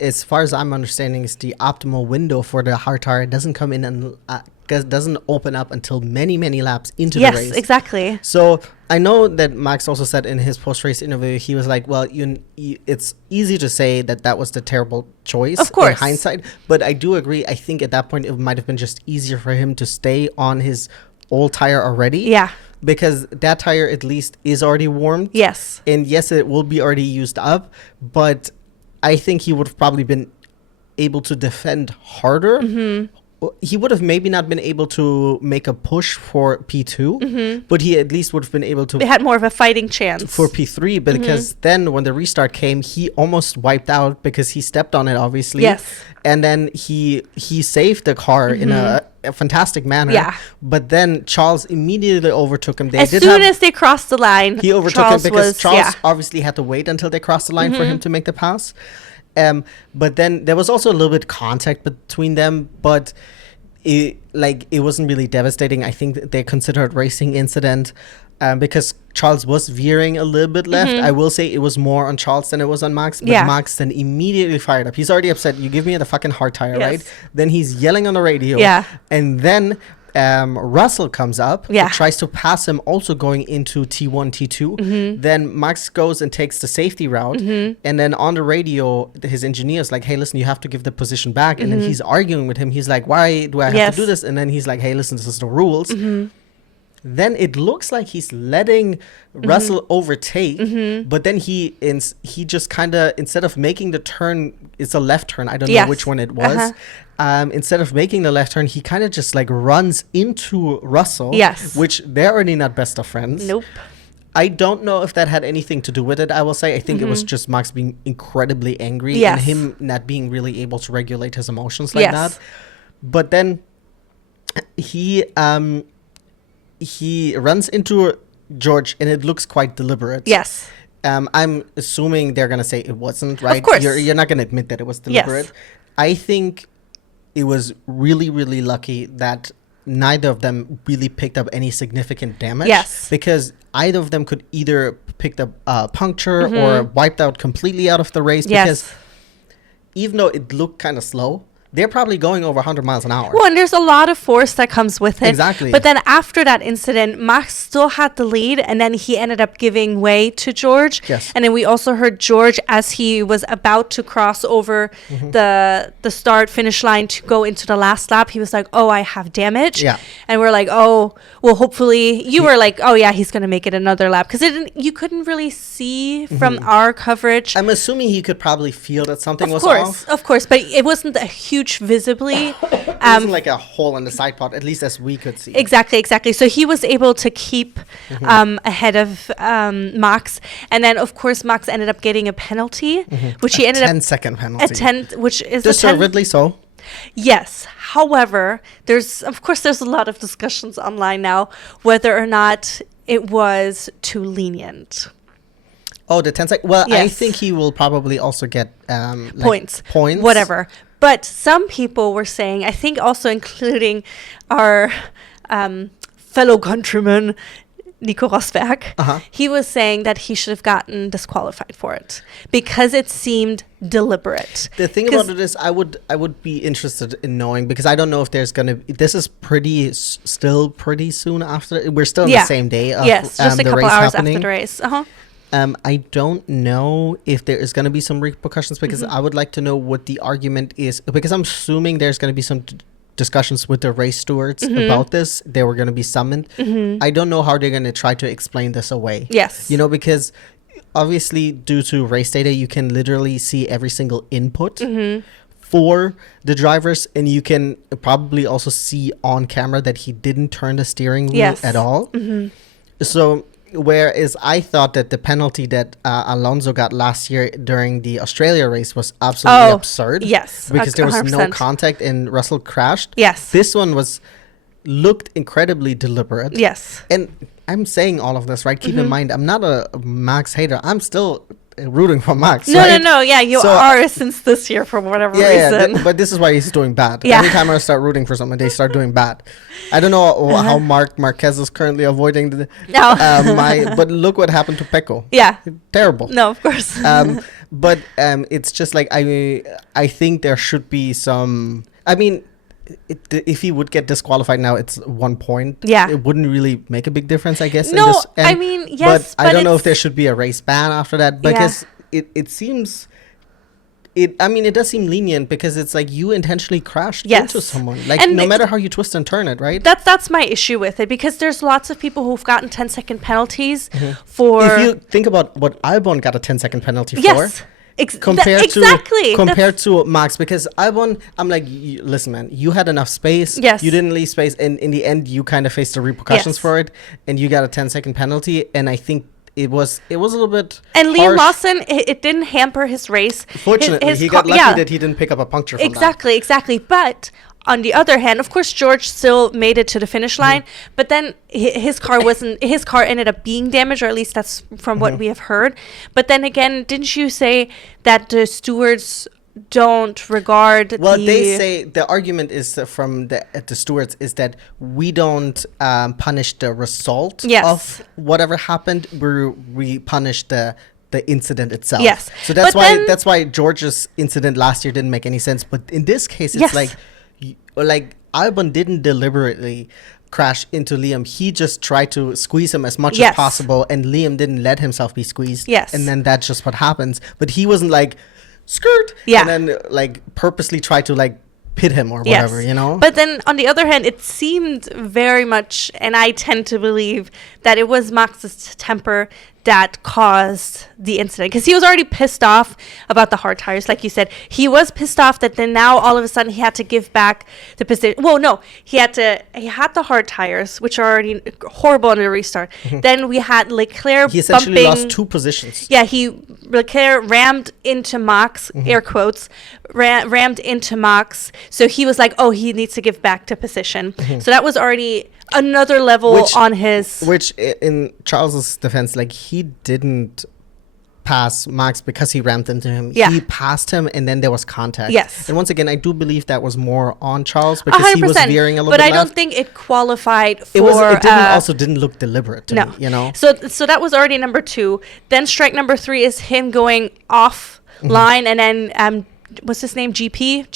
as far as I'm understanding, is the optimal window for the hard tire doesn't come in and doesn't open up until many laps into the race. Yes, exactly. So I know that Max also said in his post-race interview, he was like, well, it's easy to say that was the terrible choice, of course, in hindsight, but I do agree. I think at that point it might have been just easier for him to stay on his old tire already. Yeah. Because that tire at least is already warmed. Yes. And yes, it will be already used up, but I think he would have probably been able to defend harder. Mm-hmm. He would have maybe not been able to make a push for P2, but he at least would have been able to. They had more of a fighting chance for P3, because then when the restart came, he almost wiped out because he stepped on it, obviously. Yes. And then he saved the car in a fantastic manner. Yeah. But then Charles immediately overtook him. As soon as they crossed the line, he overtook him because Charles obviously had to wait until they crossed the line for him to make the pass. But then there was also a little bit contact between them, but it wasn't really devastating. I think they considered racing incident because Charles was veering a little bit left. I will say it was more on Charles than it was on Max, but Max then immediately fired up. He's already upset. You give me the fucking hard tire, right? Then he's yelling on the radio. Yeah. And then Russell comes up, tries to pass him, also going into T1, T2. Then Max goes and takes the safety route. And then on the radio, his engineer's like, hey, listen, you have to give the position back. And then he's arguing with him. He's like, why do I have to do this? And then he's like, hey, listen, this is the rules. Then it looks like he's letting Russell overtake, but then he just kind of, instead of making the turn, it's a left turn, I don't know which one it was. Instead of making the left turn, he kind of just like runs into Russell, which they're already not best of friends. Nope. I don't know if that had anything to do with it, I will say. I think it was just Max being incredibly angry and him not being really able to regulate his emotions like that. But then he runs into George, and it looks quite deliberate. Yes. I'm assuming they're going to say it wasn't, right? Of course. You're not going to admit that it was deliberate. Yes. I think it was really, really lucky that neither of them really picked up any significant damage. Yes. Because either of them could either picked up a puncture or wiped out completely out of the race. Because even though it looked kind of slow, they're probably going over 100 miles an hour. Well, and there's a lot of force that comes with it. Exactly. But then after that incident, Max still had the lead, and then he ended up giving way to George. Yes. And then we also heard George, as he was about to cross over the start-finish line to go into the last lap, he was like, oh, I have damage. Yeah. And we're like, oh, well, hopefully, you were like, oh, yeah, he's going to make it another lap. Because you couldn't really see from our coverage. I'm assuming he could probably feel that something was off. Of course, but it wasn't a huge visibly. It wasn't like a hole in the side pod, at least as we could see. Exactly. So he was able to keep ahead of Max. And then, of course, Max ended up getting a penalty, which he ended up... 10-second penalty. Which is deservedly so. Yes. However, there's a lot of discussions online now whether or not it was too lenient. Oh, the 10 seconds. Well, I think he will probably also get points. Whatever. But some people were saying, I think also including our fellow countryman, Nico Rosberg, he was saying that he should have gotten disqualified for it because it seemed deliberate. The thing about it is, I would be interested in knowing, because I don't know if there's gonna. This is still pretty soon after. We're still on the same day. Of, just a couple hours happening. after the race. I don't know if there is going to be some repercussions, because I would like to know what the argument is, because I'm assuming there's going to be some discussions with the race stewards about this. They were going to be summoned. I don't know how they're going to try to explain this away. Yes. Because obviously due to race data, you can literally see every single input for the drivers, and you can probably also see on camera that he didn't turn the steering wheel at all. So... Whereas I thought that the penalty that Alonso got last year during the Australia race was absolutely absurd. Yes. Because there was 100%. no contact and Russell crashed. Yes. This one looked incredibly deliberate. Yes. And I'm saying all of this, right? Keep in mind, I'm not a Max hater. I'm still rooting for Max. No, right? no. Yeah, you So, are since this year for whatever reason. but this is why he's doing bad. Yeah. Every time I start rooting for someone, they start doing bad. I don't know how Marquez is currently avoiding No. but look what happened to Pecco. Yeah. Terrible. No, of course. But it's just like I think there should be some. I mean, if he would get disqualified now, it's 1 point. Yeah. It wouldn't really make a big difference, I guess. No, in this end. I mean, yes, but I don't know if it's- there should be a race ban after that, because it seems. I mean, it does seem lenient because it's like you intentionally crashed Yes. into someone. Like, And no matter how you twist and turn it, right? That's my issue with it, because there's lots of people who've gotten 10-second penalties for. If you think about what Albon got a 10-second penalty for. Yes. Compared to Max, because Albon, I'm like, listen, man, you had enough space. Yes. You didn't leave space, and in the end, you kind of faced the repercussions Yes. for it, and you got a 10-second penalty. And I think it was a little bit. And Liam harsh. Lawson, it didn't hamper his race. Fortunately, His he got car- lucky that he didn't pick up a puncture from Exactly. But on the other hand, of course, George still made it to the finish line, but then his car ended up being damaged, or at least that's from what we have heard. But then again, didn't you say that the stewards don't regard Well, they say the argument is from the stewards is that we don't punish the result Yes. of whatever happened. We punish the incident itself. Yes. So that's But then- why George's incident last year didn't make any sense. But in this case, it's Yes. like Albon didn't deliberately crash into Liam. He just tried to squeeze him as much Yes. as possible, and Liam didn't let himself be squeezed. Yes. And then that's just what happens. But he wasn't like skirt, Yeah. and then like purposely try to like pit him or whatever, you know. But then on the other hand, it seemed very much, and I tend to believe that it was Max's temper that caused the incident, because he was already pissed off about the hard tires. Like you said, he was pissed off that then now all of a sudden he had to give back the position. Well, no, he had the hard tires, which are already horrible on the restart. Then we had Leclerc he essentially bumping. lost 2 positions. Yeah, Leclerc rammed into Max, air quotes, rammed into Max. So he was like, oh, he needs to give back to position. So that was already another level on his. Which, in Charles's defense, like, he didn't pass Max because he rammed into him. Yeah. He passed him, and then there was contact. Yes. And once again, I do believe that was more on Charles because he was 100%, veering a little but bit I don't left. think it qualified for. It didn't look deliberate to No, me, you know. So that was already number 2. Then strike number 3 is him going off line, and then what's his name, JP,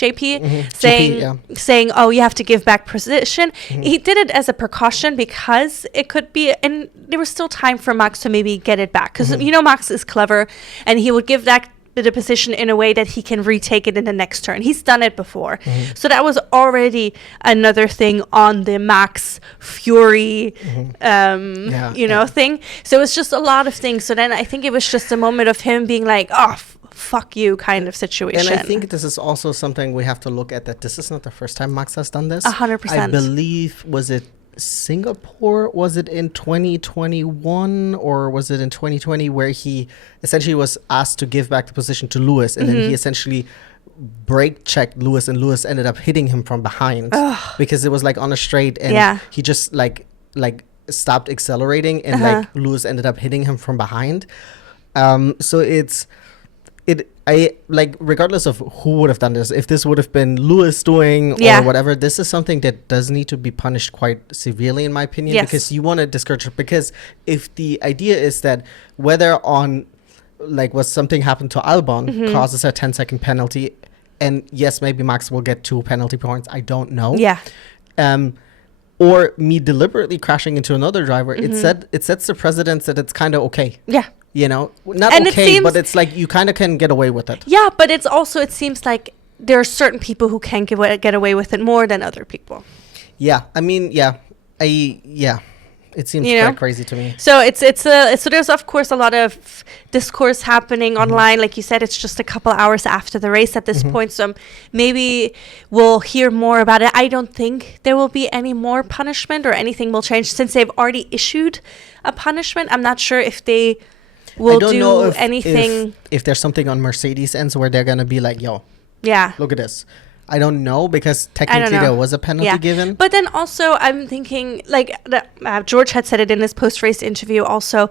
saying, oh, you have to give back position. He did it as a precaution because it could be, and there was still time for Max to maybe get it back, because you know Max is clever, and he would give that the position in a way that he can retake it in the next turn. He's done it before. So that was already another thing on the Max Fury thing. So it's just a lot of things. So then I think it was just a moment of him being like, oh, fuck you kind of situation. And I think this is also something we have to look at, that this is not the first time Max has done this. 100%. I believe, was it Singapore? Was it in 2021 or was it in 2020 where he essentially was asked to give back the position to Lewis, and then he essentially brake checked Lewis, and Lewis ended up hitting him from behind because it was like on a straight, and he just like stopped accelerating, and like Lewis ended up hitting him from behind. So I like, regardless of who would have done this, if this would have been Lewis doing or whatever, this is something that does need to be punished quite severely, in my opinion, because you want to discourage it. Because if the idea is that whether on like was something happened to Albon causes a 10-second penalty, and yes, maybe Max will get 2 penalty points, I don't know. Or me deliberately crashing into another driver, it sets the precedence that it's kind of okay. You know, not and okay, but it's like you kind of can get away with it. Yeah, but it's also, it seems like there are certain people who can get away with it more than other people. Yeah, I mean, it seems quite crazy to me. So so there's of course a lot of discourse happening online. Like you said, it's just a couple hours after the race at this point, so maybe we'll hear more about it. I don't think there will be any more punishment or anything will change since they've already issued a punishment. I'm not sure if they will do anything. If there's something on Mercedes ends where they're gonna be like, yo, look at this. I don't know, because technically there was a penalty given. But then also I'm thinking, like George had said it in his post-race interview also,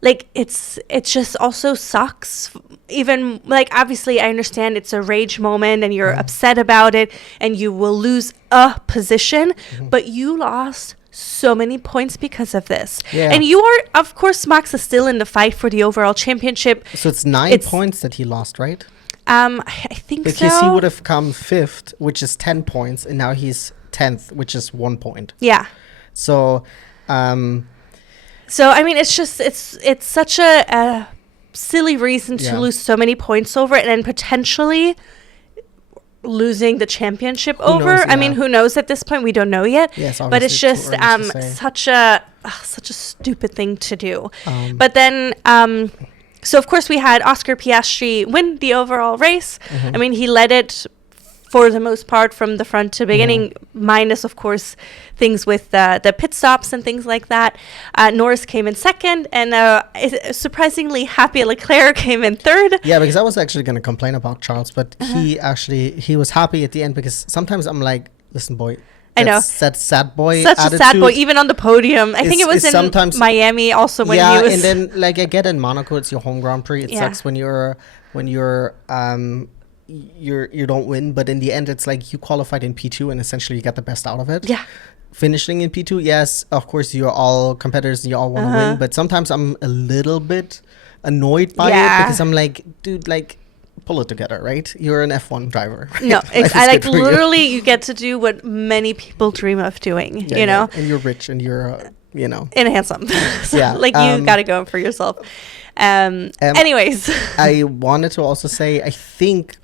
like it just also sucks. Even like, obviously I understand it's a rage moment and you're upset about it and you will lose a position, but you lost so many points because of this. Yeah. And you are, of course, Max is still in the fight for the overall championship. So it's 9 points that he lost, right? I think so. Because he would have come 5th, which is 10 points, and now he's 10th, which is 1 point. Yeah. So, so I mean, it's just it's such a silly reason to lose so many points over it, and then potentially losing the championship over. I mean, who knows at this point? We don't know yet. Yes, but it's just such a stupid thing to do. But then so of course we had Oscar Piastri win the overall race. I mean, he led it for the most part from the front to beginning, minus of course things with the pit stops and things like that. Norris came in second, and surprisingly happy Leclerc came in third. Yeah, because I was actually going to complain about Charles, but he was happy at the end, because sometimes I'm like, listen, boy, I know. That sad boy Such attitude. a sad boy, even on the podium. I think it was in Miami also when he was. And then like I get in Monaco, it's your home Grand Prix. It sucks when you're you don't win, but in the end it's like you qualified in P2 and essentially you got the best out of it. Yeah. Finishing in P2, yes, of course you're all competitors and you all want to win, but sometimes I'm a little bit annoyed by it, because I'm like, dude, like, pull it together, right? You're an F1 driver. No, I like literally you get to do what many people dream of doing, you know? And you're rich and you're, and handsome. So, yeah. Like, you got to go for yourself. Anyways. I wanted to also say, I think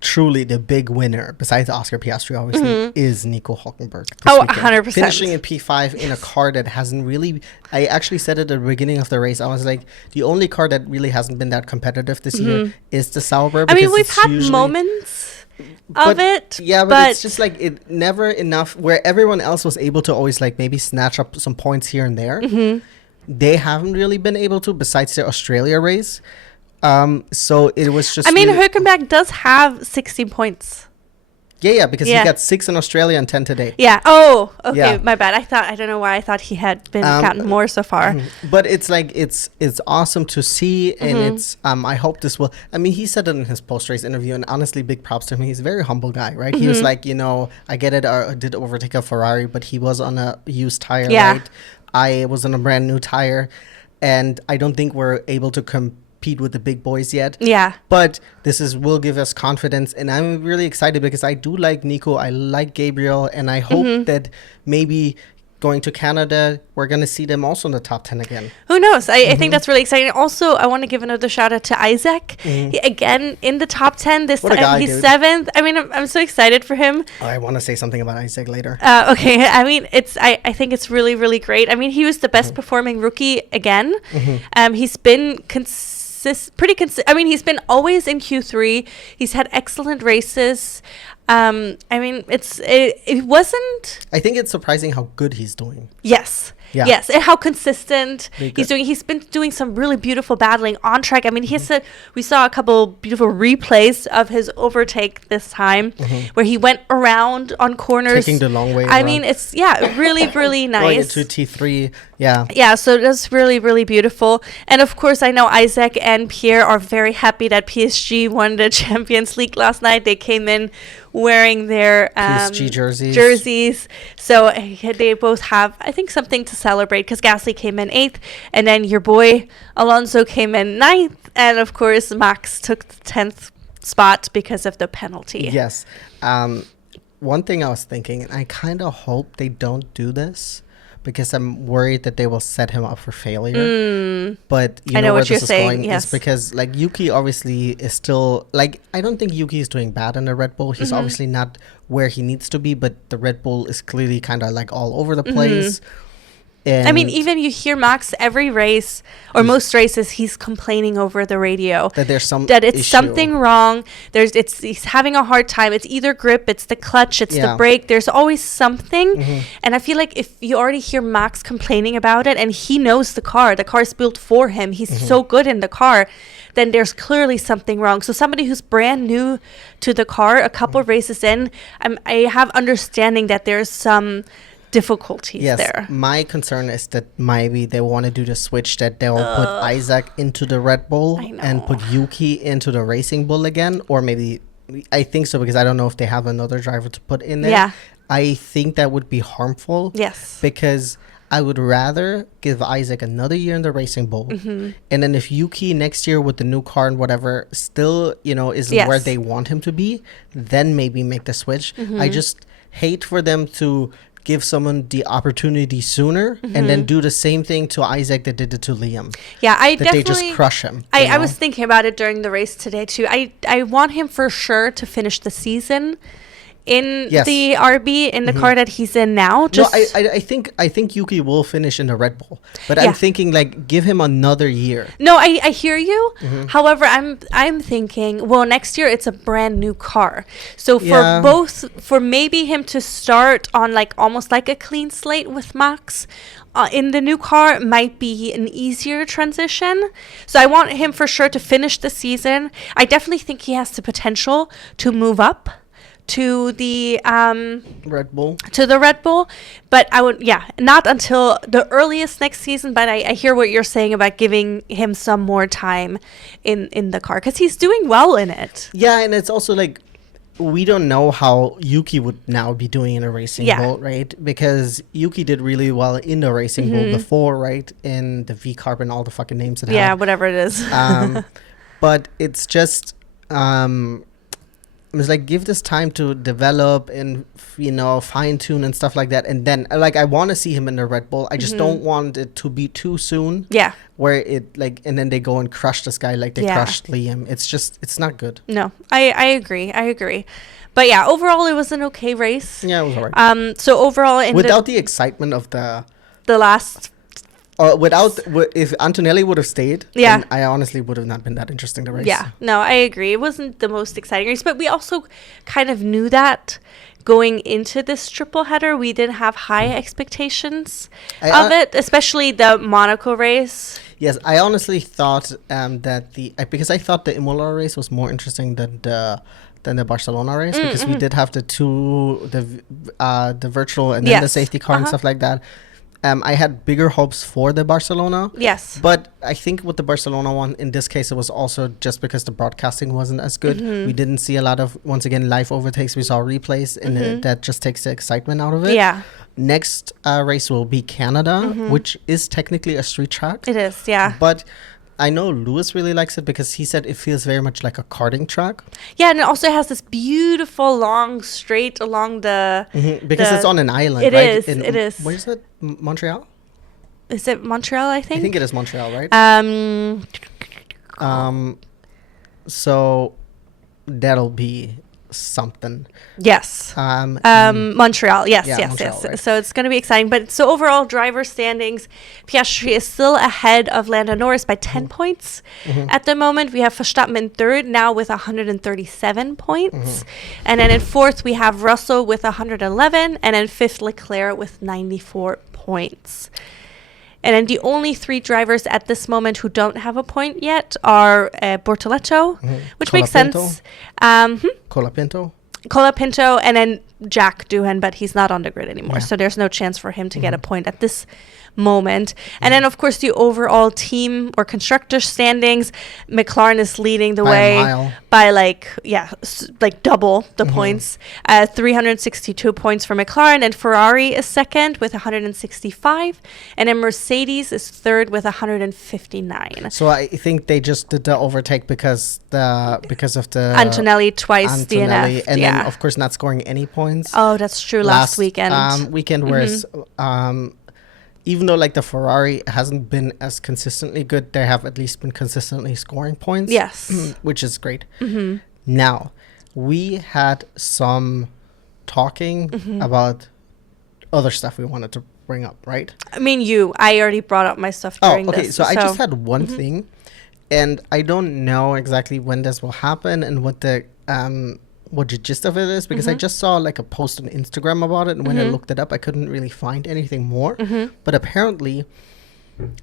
truly the big winner, besides Oscar Piastri, obviously, is Nico Hülkenberg. Oh, 100%. Finishing in P5 in a car that hasn't really... I actually said it at the beginning of the race. I was like, the only car that really hasn't been that competitive this year is the Sauber. I mean, we've had moments of it. Yeah, but it's just like it never enough where everyone else was able to always like maybe snatch up some points here and there. They haven't really been able to, besides the Australia race. So it was just... I mean, Hülkenberg does have 16 points. Yeah, because he got 6 in Australia and 10 today. Yeah. Oh, okay. Yeah. My bad. I don't know why I thought he had been gotten more so far. But it's like, it's awesome to see. And it's, I hope this will... I mean, he said it in his post-race interview, and honestly, big props to him. He's a very humble guy, right? He was like, I get it. I did overtake a Ferrari, but he was on a used tire, right? I was on a brand new tire. And I don't think we're able to compete with the big boys yet. Yeah. But this will give us confidence, and I'm really excited because I do like Nico, I like Gabriel, and I hope that maybe going to Canada, we're going to see them also in the top 10 again. Who knows? I think that's really exciting. Also, I want to give another shout out to Isaac. He, again, in the top 10 this time. He's 7th. I mean, I'm so excited for him. I want to say something about Isaac later. Okay. I mean, I think it's really, really great. I mean, he was the best performing rookie again. He's been I mean, he's been always in Q3. He's had excellent races. I mean, it wasn't... I think it's surprising how good he's doing. Yes. Yeah. Yes, and how consistent he's doing. He's been doing some really beautiful battling on track. I mean, we saw a couple beautiful replays of his overtake this time, where he went around on corners, taking the long way. I mean, it's really, really nice. Going into T3, yeah. So that's really, really beautiful. And of course, I know Isaac and Pierre are very happy that PSG won the Champions League last night. They came in wearing their PSG jerseys. So they both have, I think, something to celebrate, because Gasly came in 8th, and then your boy Alonso came in 9th, and of course Max took the 10th spot because of the penalty. Yes. One thing I was thinking, and I kind of hope they don't do this, because I'm worried that they will set him up for failure. But I know what you're saying. Yes, is because like Yuki obviously is still like, I don't think Yuki is doing bad in the Red Bull. He's obviously not where he needs to be, but the Red Bull is clearly kind of like all over the place. And I mean, even you hear Max every race, or most races, he's complaining over the radio that there's it's something wrong. He's having a hard time. It's either grip, it's the clutch, it's the brake. There's always something. And I feel like if you already hear Max complaining about it, and he knows the car's built for him, he's so good in the car, then there's clearly something wrong. So somebody who's brand new to the car, a couple races in, I have understanding that there's some difficulties Yes, there. my concern is that maybe they want to do the switch that they'll put Isaac into the Red Bull I know. and put Yuki into the Racing Bull again, or maybe I think so because I don't know if they have another driver to put in there. Yeah. I think that would be harmful. Yes. Because I would rather give Isaac another year in the Racing Bull, and then if Yuki next year with the new car and whatever still, isn't Yes. where they want him to be, then maybe make the switch. I just hate for them to give someone the opportunity sooner and then do the same thing to Isaac that did it to Liam. Yeah, I That definitely... they just crush him. I was thinking about it during the race today too. I want him for sure to finish the season in Yes. the RB in the car that he's in now. Just No, I think Yuki will finish in the Red Bull, but Yeah. I'm thinking like give him another year. No, I hear you. However, I'm thinking, well, next year it's a brand new car. So for Yeah. for maybe him to start on like almost like a clean slate with Max in the new car might be an easier transition. So I want him for sure to finish the season. I definitely think he has the potential to move up to the Red Bull. Red Bull, but I would, not until the earliest next season. But I hear what you're saying about giving him some more time in the car because he's doing well in it. Yeah, and it's also like we don't know how Yuki would now be doing in a Racing Yeah. Bull, right? Because Yuki did really well in the Racing Bull before, right? In the V Carb and all the fucking names it Yeah, had. whatever it is. But it's just it's like give this time to develop and fine tune and stuff like that, and then like I want to see him in the Red Bull. I just don't want it to be too soon. Yeah. Where it like and then they go and crush this guy like they Yeah. crushed Liam. It's not good. No, I agree. But yeah, overall it was an okay race. Yeah, it was alright. So overall in Without the excitement of the the last if Antonelli would have stayed, Yeah. then I honestly would have not been that interesting to race. Yeah, no, I agree. It wasn't the most exciting race, but we also kind of knew that going into this triple header. We didn't have high expectations of it, especially the Monaco race. Yes, I honestly thought that because I thought the Imola race was more interesting than the Barcelona race because we did have the virtual and then the Yes. safety car and stuff like that. I had bigger hopes for the Barcelona. Yes. But I think with the Barcelona one, in this case, it was also just because the broadcasting wasn't as good. We didn't see a lot of, once again, live overtakes. We saw replays, and that just takes the excitement out of it. Yeah. Next race will be Canada, which is technically a street track. It is, yeah. But I know Lewis really likes it because he said it feels very much like a karting track. Yeah, and it also has this beautiful long straight along the... Because it's on an island, It right? is, it is. Where is it? Montreal? Is it Montreal, I think? I think it is Montreal, right? So that'll be something. Yes. Montreal. Yes, Yeah, yes, Montreal, yes. right. So it's going to be exciting. But so overall, driver standings, Piastri is still ahead of Lando Norris by 10 points. At the moment, we have Verstappen in third now with 137 points. And then in fourth, we have Russell with 111. And in fifth, Leclerc with 94 points. And then the only three drivers at this moment who don't have a point yet are Bortoleto, which makes sense. Colapinto. Colapinto, and then Jack Doohan, but he's not on the grid anymore. So there's no chance for him to get a point at this moment. And then, of course, the overall team or constructor standings, McLaren is leading the By a way mile. by like double the points. 362 points for McLaren, and Ferrari is second with 165. And then Mercedes is third with 159. So I think they just did the overtake because of the Antonelli twice Antonelli, DNF. and yeah. then of course not scoring any points. Oh, that's true. Last weekend. Whereas even though like the Ferrari hasn't been as consistently good, they have at least been consistently scoring points. Yes. Which is great. Now, we had some talking about other stuff we wanted to bring up, right? I mean, I already brought up my stuff during okay. this. So I just had one thing, and I don't know exactly when this will happen and what the gist of it is, because I just saw like a post on Instagram about it, and when I looked it up, I couldn't really find anything more. But apparently,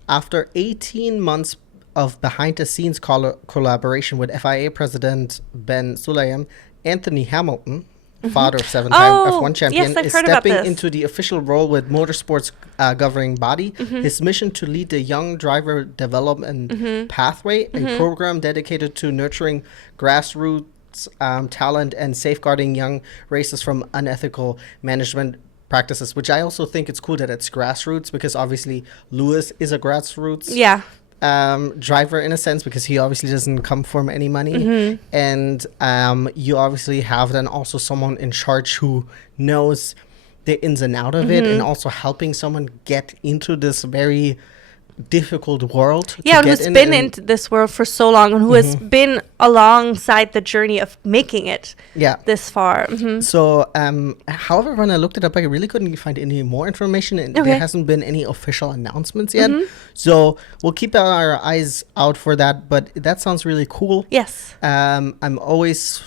after 18 months of behind-the-scenes collaboration with FIA President Ben Sulayem, Anthony Hamilton, father of 7-time Oh, F1 champion, yes, I've is heard about stepping this. into the official role with motorsports governing body. His mission to lead the young driver development pathway, a program dedicated to nurturing grassroots talent and safeguarding young racers from unethical management practices, which I also think it's cool that it's grassroots, because obviously Lewis is a grassroots Yeah. driver in a sense, because he obviously doesn't come from any money. And you obviously have then also someone in charge who knows the ins and out of it, and also helping someone get into this very difficult world to Yeah, and get who's in, been and into this world for so long, and who has been alongside the journey of making it yeah. this far. So, however, when I looked it up, I really couldn't find any more information, and Okay. there hasn't been any official announcements yet. So we'll keep our eyes out for that. But that sounds really cool. Yes. I'm always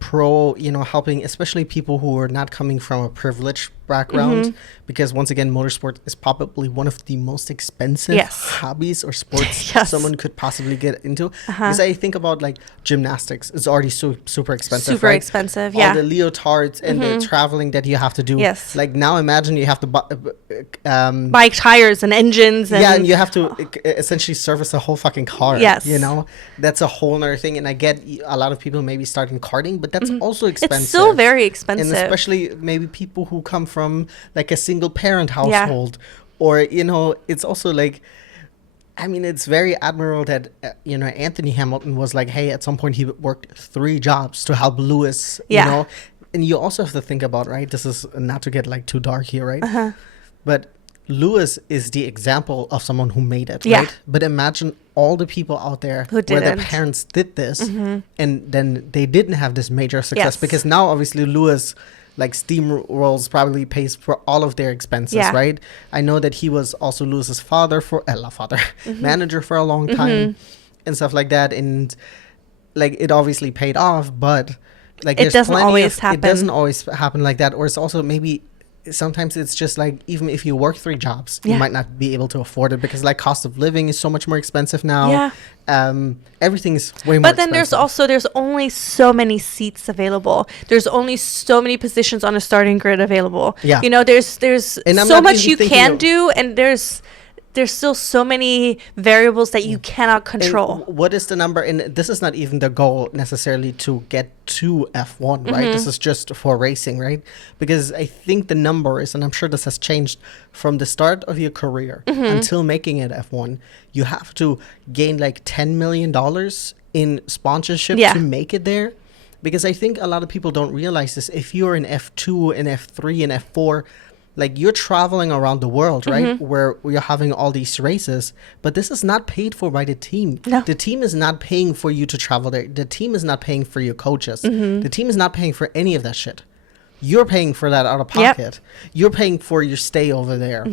pro, helping, especially people who are not coming from a privileged background, because once again, motorsport is probably one of the most expensive Yes. hobbies or sports Yes. someone could possibly get into. Because I think about like gymnastics is already super expensive. Super right? expensive, All yeah. the leotards and the traveling that you have to do. Yes. Like now, imagine you have to Bike tires and engines. And and you have to essentially service a whole fucking car. Yes. That's a whole nother thing. And I get a lot of people maybe starting karting, but that's also expensive. it's still very expensive. And especially maybe people who come from like a single parent household, or it's also like, I mean, it's very admirable that Anthony Hamilton was like, hey, at some point he worked 3 jobs to help Lewis. Yeah. And you also have to think about, right, this is not to get like too dark here, right, but Lewis is the example of someone who made it, Yeah. right? But imagine all the people out there Who where their didn't. parents did this, and then they didn't have this major success. Yes. Because now, obviously, Lewis, like Steamrolls, probably pays for all of their expenses, Yeah. right? I know that he was also Lewis's manager for a long time, and stuff like that. And like it obviously paid off, but like It there's doesn't plenty always of, happen. It doesn't always happen like that. Or it's also maybe sometimes it's just like, even if you work 3 jobs, you Yeah. might not be able to afford it, because like cost of living is so much more expensive now. Yeah. Everything is way more But then expensive. there's only so many seats available. There's only so many positions on a starting grid available. Yeah. There's And I'm so not much even you thinking can of- do, and there's still so many variables that you cannot And control. what is the number? And this is not even the goal necessarily to get to F1, right? This is just for racing, right? Because I think the number is, and I'm sure this has changed from the start of your career until making it F1, you have to gain like $10 million in sponsorship Yeah. to make it there. Because I think a lot of people don't realize this. If you're in F2 and F3 and F4, like you're traveling around the world, right? Where you're having all these races, but this is not paid for by the team. No. The team is not paying for you to travel there. The team is not paying for your coaches. The team is not paying for any of that shit. You're paying for that out of Yep. pocket. You're paying for your stay over there.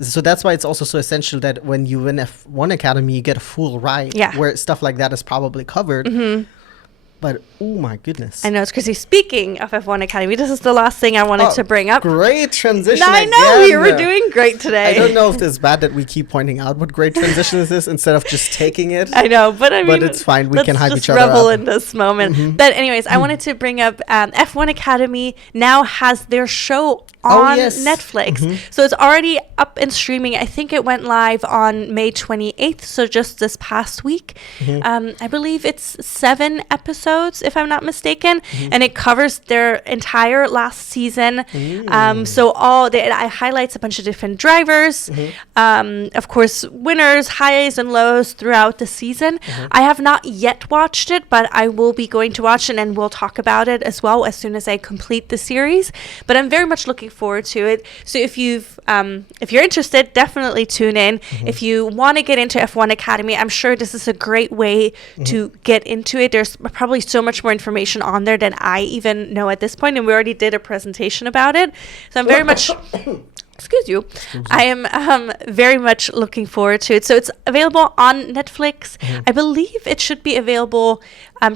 So that's why it's also so essential that when you win F1 Academy, you get a full ride, Yeah. where stuff like that is probably covered. But oh my goodness. I know, it's crazy. Speaking of F1 Academy, this is the last thing I wanted to bring up. Great transition. I know, we again. were doing great today. I don't know if it's bad that we keep pointing out what great transition is this instead of just taking it. I know, but I mean, But it's fine. We let's can hype just each other revel up. in this moment. But anyways, I wanted to bring up F1 Academy now has their show on yes. Netflix. So it's already up and streaming. I think it went live on May 28th, so just this past week. I believe it's 7 episodes, if I'm not mistaken, and it covers their entire last season. So it highlights a bunch of different drivers, of course, winners, highs and lows throughout the season. I have not yet watched it, but I will be going to watch it, and we'll talk about it as well as soon as I complete the series. But I'm very much looking forward to it. So if you're interested, definitely tune in. If you want to get into F1 Academy, I'm sure this is a great way to get into it. There's probably so much more information on there than I even know at this point, and we already did a presentation about it. So I'm very much excuse you. I am very much looking forward to it. So it's available on Netflix. I believe it should be available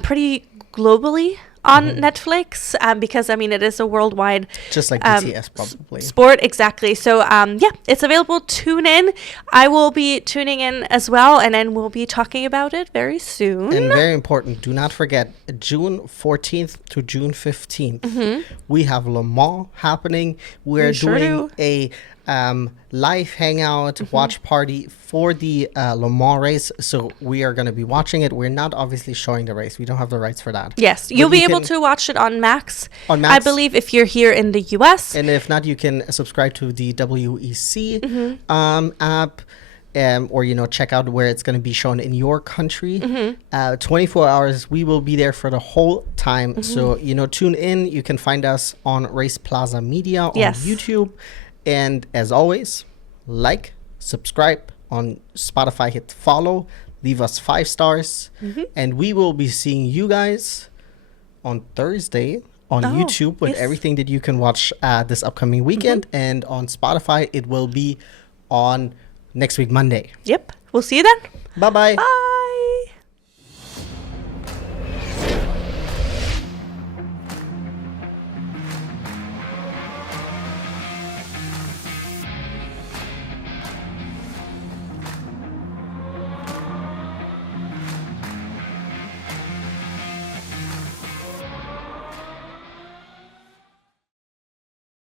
pretty globally on Netflix, because I mean it is a worldwide Just like BTS, probably. sport. Exactly. So yeah, it's available. Tune in. I will be tuning in as well, and then we'll be talking about it very soon. And very important, do not forget, June 14th to June 15th, we have Le Mans happening. We're We sure doing do. a live hangout watch party for the Le Mans race. So we are going to be watching it. We're not obviously showing the race. We don't have the rights for that. Yes, But you'll be you able can- to watch it on Max. On I Max. believe if you're here in the US. And if not, you can subscribe to the WEC app. Or check out where it's going to be shown in your country. 24 hours, we will be there for the whole time. So tune in. You can find us on RacePlazaMedia on Yes. YouTube, and as always, like, subscribe on Spotify, hit follow, leave us 5 stars, and we will be seeing you guys on Thursday on YouTube with yes. everything that you can watch this upcoming weekend, and on Spotify it will be on next week, Monday. Yep. We'll see you then. Bye-bye. Bye.